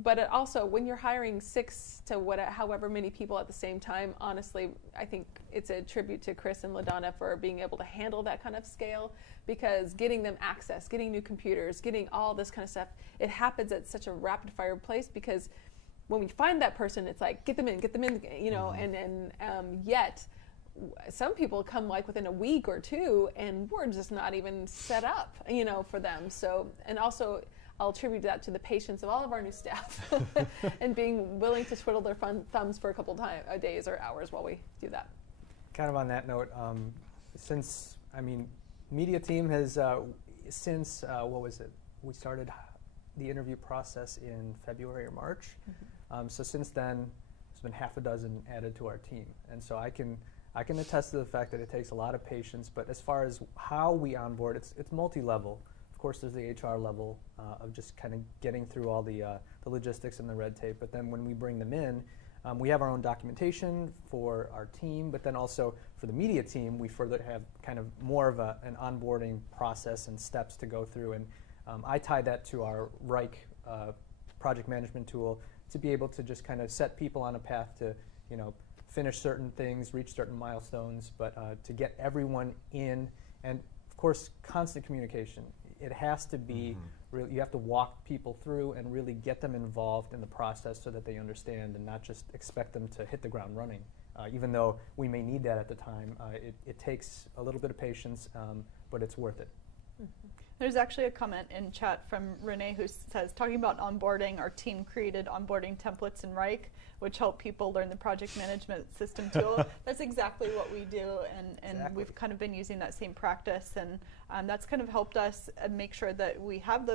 But it also, when you're hiring 6 to however many people at the same time, honestly, I think it's a tribute to Chris and LaDonna for being able to handle that kind of scale, because getting them access, getting new computers, getting all this kind of stuff, it happens at such a rapid fire place, because when we find that person, it's like, get them in, you know, and yet some people come like within a week or 2, and we're just not even set up, you know, for them. So, and also, I'll attribute that to the patience of all of our new staff and being willing to twiddle their thumbs for a couple days or hours while we do that. Kind of on that note, since, I mean, media team has, since, what was it? We started the interview process in February or March. So since then, there's been half a dozen added to our team. And so I can attest to the fact that it takes a lot of patience, but as far as how we onboard, it's multi-level. Of course, there's the HR level of just kind of getting through all the logistics and the red tape. But then when we bring them in, we have our own documentation for our team, but then also for the media team, we further have kind of more of an onboarding process and steps to go through. And I tie that to our Reich project management tool to be able to just kind of set people on a path to, you know, finish certain things, reach certain milestones, but to get everyone in, and of course, constant communication. It has to be real. You have to walk people through and really get them involved in the process so that they understand, and not just expect them to hit the ground running. Even though we may need that at the time, it takes a little bit of patience, but it's worth it. There's actually a comment in chat from Renee who says, talking about onboarding, our team created onboarding templates in Reich, which help people learn the project management system tool. That's exactly what we do, and we've kind of been using that same practice, and that's kind of helped us make sure that we have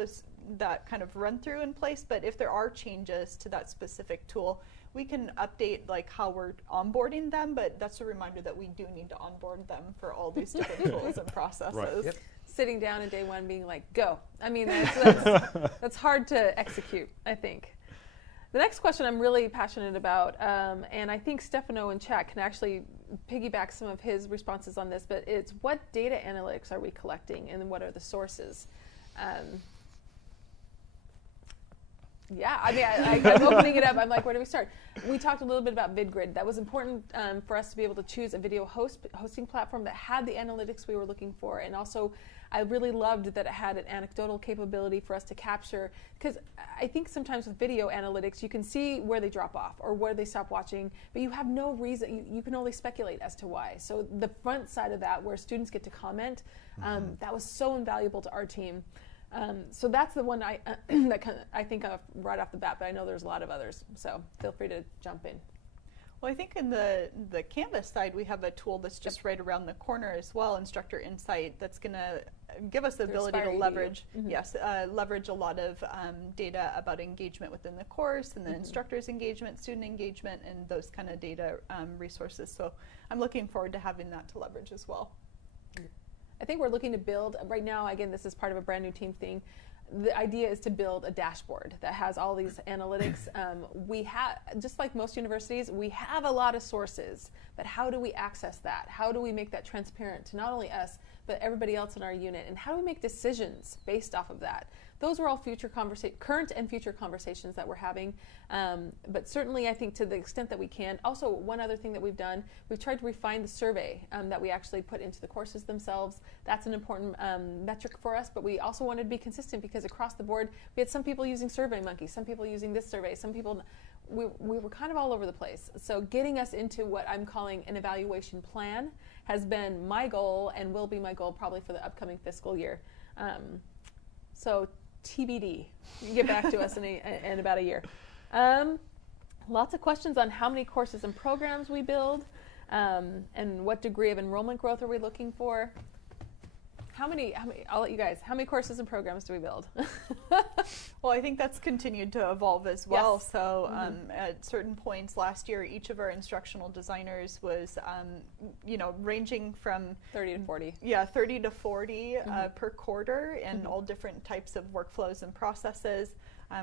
that kind of run through in place. But if there are changes to that specific tool, we can update like how we're onboarding them, but that's a reminder that we do need to onboard them for all these different tools and processes. Right. Yep. Sitting down in day 1 being like, go. I mean, that's hard to execute, I think. The next question I'm really passionate about, and I think Stefano in chat can actually piggyback some of his responses on this, but it's what data analytics are we collecting, and what are the sources? Yeah, I mean, I'm opening it up. I'm like, where do we start? We talked a little bit about VidGrid. That was important for us to be able to choose a video hosting platform that had the analytics we were looking for. And also, I really loved that it had an anecdotal capability for us to capture. Because I think sometimes with video analytics, you can see where they drop off or where they stop watching, but you have no reason. You can only speculate as to why. So the front side of that, where students get to comment, that was so invaluable to our team. So that's the one I think of right off the bat, but I know there's a lot of others, so feel free to jump in. Well, I think in the Canvas side, we have a tool that's just right around the corner as well, Instructor Insight, that's going to give us the ability to leverage, leverage a lot of data about engagement within the course, and the instructor's engagement, student engagement, and those kind of data resources. So I'm looking forward to having that to leverage as well. I think we're looking to build, right now, again, this is part of a brand new team thing. The idea is to build a dashboard that has all these analytics. We have, just like most universities, we have a lot of sources, but how do we access that? How do we make that transparent to not only us, but everybody else in our unit? And how do we make decisions based off of that? Those are all current and future conversations that we're having. But certainly, I think to the extent that we can. Also, one other thing that we've done, we've tried to refine the survey that we actually put into the courses themselves. That's an important metric for us, but we also wanted to be consistent, because across the board, we had some people using SurveyMonkey, some people using this survey, some people, we were kind of all over the place. So getting us into what I'm calling an evaluation plan has been my goal, and will be my goal probably for the upcoming fiscal year. So TBD. You can get back to us in about a year. Lots of questions on how many courses and programs we build, and what degree of enrollment growth are we looking for. How many, I'll let you guys, how many courses and programs do we build? Well, I think that's continued to evolve as well. Yes. So at certain points last year, each of our instructional designers was, ranging from 30 to 40. Yeah, 30 to 40 per quarter, and all different types of workflows and processes.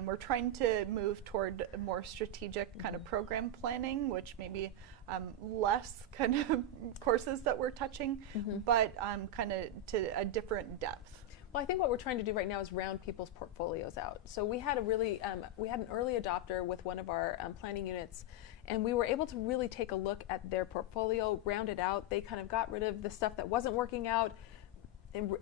We're trying to move toward a more strategic kind of program planning, which maybe less kind of courses that we're touching, but kind of to a different depth. Well, I think what we're trying to do right now is round people's portfolios out. So we had we had an early adopter with one of our planning units, and we were able to really take a look at their portfolio, round it out. They kind of got rid of the stuff that wasn't working out, and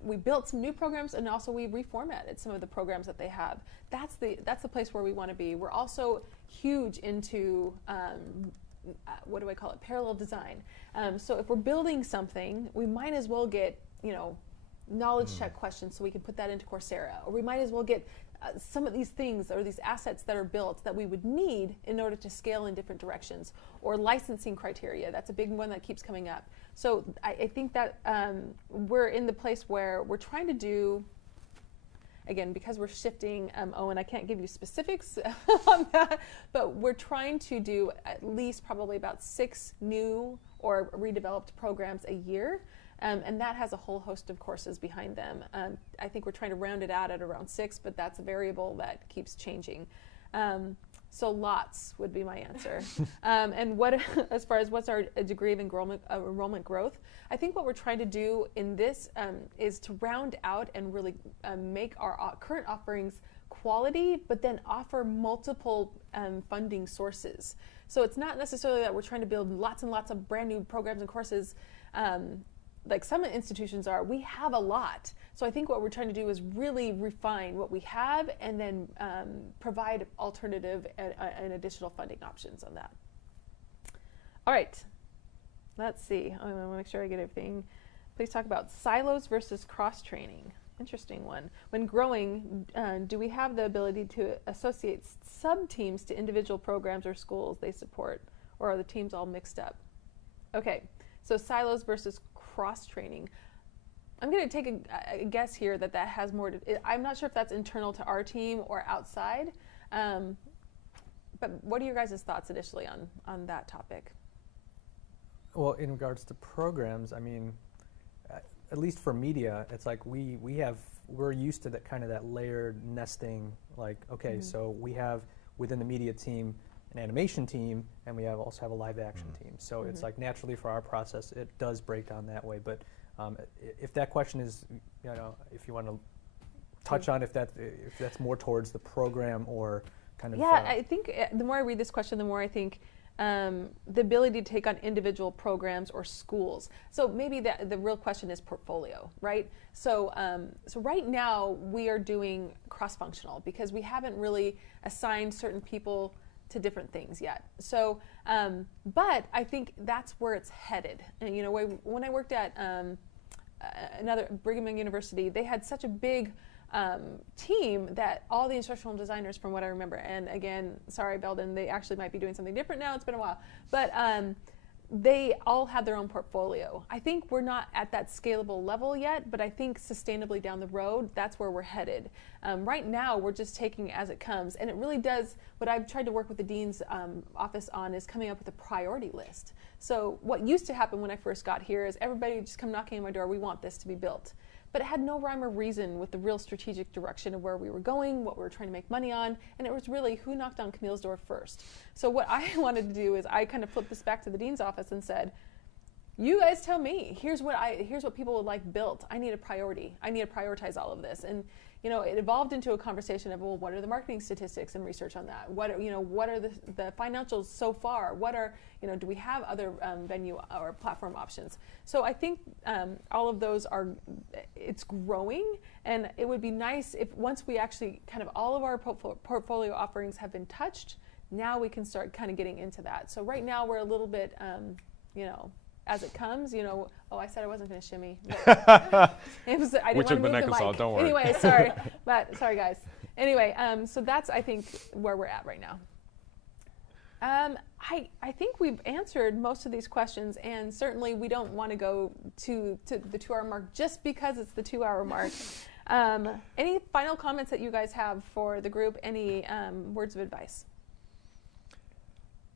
we built some new programs, and also we reformatted some of the programs that they have. That's the place where we want to be. We're also huge into what do I call it? Parallel design. So if we're building something, we might as well get knowledge check questions so we can put that into Coursera, or we might as well get some of these things or these assets that are built that we would need in order to scale in different directions, or licensing criteria. That's a big one that keeps coming up. So I think that we're in the place where we're trying to do, again, because we're shifting, Owen, I can't give you specifics on that, but we're trying to do at least probably about 6 new or redeveloped programs a year. And that has a whole host of courses behind them. I think we're trying to round it out at around 6, but that's a variable that keeps changing. So lots would be my answer. And what, as far as what's our degree of enrollment growth, I think what we're trying to do in this is to round out and really make our current offerings quality, but then offer multiple funding sources. So it's not necessarily that we're trying to build lots and lots of brand new programs and courses. Like some institutions are, we have a lot. So I think what we're trying to do is really refine what we have and then provide alternative and additional funding options on that. All right, let's see. I want to make sure I get everything. Please talk about silos versus cross-training. Interesting one. When growing, do we have the ability to associate sub-teams to individual programs or schools they support, or are the teams all mixed up? Okay, so silos versus cross-training. I'm going to take a guess here that has more to, I'm not sure if that's internal to our team or outside, but what are your guys' thoughts initially on that topic? Well, in regards to programs, I mean, at least for media, it's like we're used to that kind of that layered nesting, like, okay, so we have within the media team an animation team, and we also have a live action team. So it's like naturally for our process, it does break down that way. But if that question is, if you want to touch on if that's more towards the program or kind of. Yeah, I think the more I read this question, the more I think the ability to take on individual programs or schools. So maybe the real question is portfolio, right? So so right now we are doing cross-functional because we haven't really assigned certain people to different things yet. So, but I think that's where it's headed. And when I worked at another Brigham Young University, they had such a big team that all the instructional designers, from what I remember, and again, sorry, Belden, they actually might be doing something different now. It's been a while, but they all had their own portfolio. I think we're not at that scalable level yet, but I think sustainably down the road, that's where we're headed. Right now, we're just taking as it comes, and it really does, what I've tried to work with the Dean's office on is coming up with a priority list. So what used to happen when I first got here is everybody would just come knocking on my door, we want this to be built. But it had no rhyme or reason with the real strategic direction of where we were going, what we were trying to make money on, and it was really who knocked on Camille's door first. So what I wanted to do is I kind of flipped this back to the Dean's office and said, you guys tell me, here's what people would like built. I need a priority. I need to prioritize all of this. And it evolved into a conversation of, well, what are the marketing statistics and research on that? What are the financials so far? What are, do we have other venue or platform options? So I think all of those it's growing, and it would be nice if once we actually kind of all of our portfolio offerings have been touched, now we can start kind of getting into that. So right now we're a little bit, as it comes, I said I wasn't going to shimmy. I didn't want to move the mic. Don't worry. Anyway, sorry, sorry guys. Anyway, so that's I think where we're at right now. I think we've answered most of these questions, and certainly we don't want to go to the 2-hour mark just because it's the 2-hour mark. Any final comments that you guys have for the group? Any words of advice?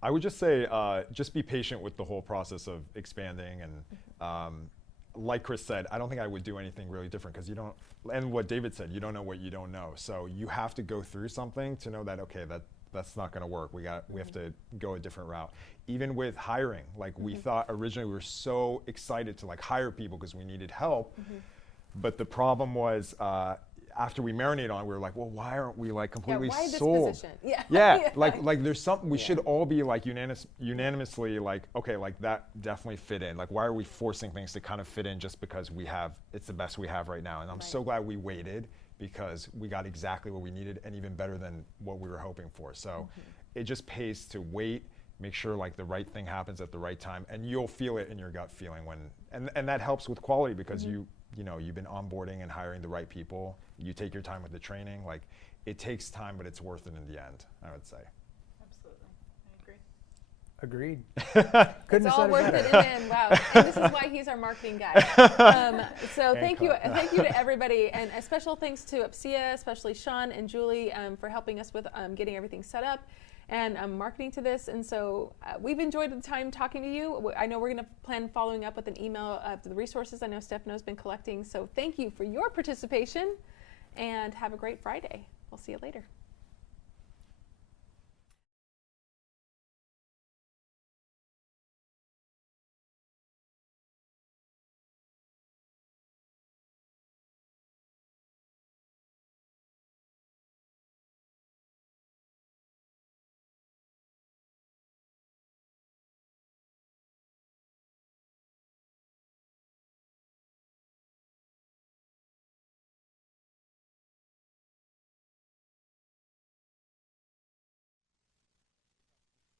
I would just say, just be patient with the whole process of expanding. And like Chris said, I don't think I would do anything really different because you don't, and what David said, you don't know what you don't know. So you have to go through something to know that, okay, that's not going to work. We have to go a different route. Even with hiring, like we thought originally, we were so excited to like hire people because we needed help. But the problem was, after we marinated on it, we were like, well, why aren't we like completely why sold? this position? Yeah. Yeah, like there's something, we should all be like unanimously like, okay, like that definitely fit in. Like, why are we forcing things to kind of fit in just because it's the best we have right now? And I'm so glad we waited because we got exactly what we needed and even better than what we were hoping for. So it just pays to wait, make sure like the right thing happens at the right time, and you'll feel it in your gut feeling and that helps with quality because you've been onboarding and hiring the right people. You take your time with the training. Like, it takes time, but it's worth it in the end, I would say. Absolutely, I agree. Agreed. It's Couldn't have all said it worth better. it in the end. Wow. And this is why he's our marketing guy. So thank you to everybody, and a special thanks to UPSIA, especially Shaunt and Julie, for helping us with getting everything set up and marketing to this. And so we've enjoyed the time talking to you. I know we're going to plan following up with an email to the resources I know Stefano's been collecting. So thank you for your participation, and have a great Friday. We'll see you later.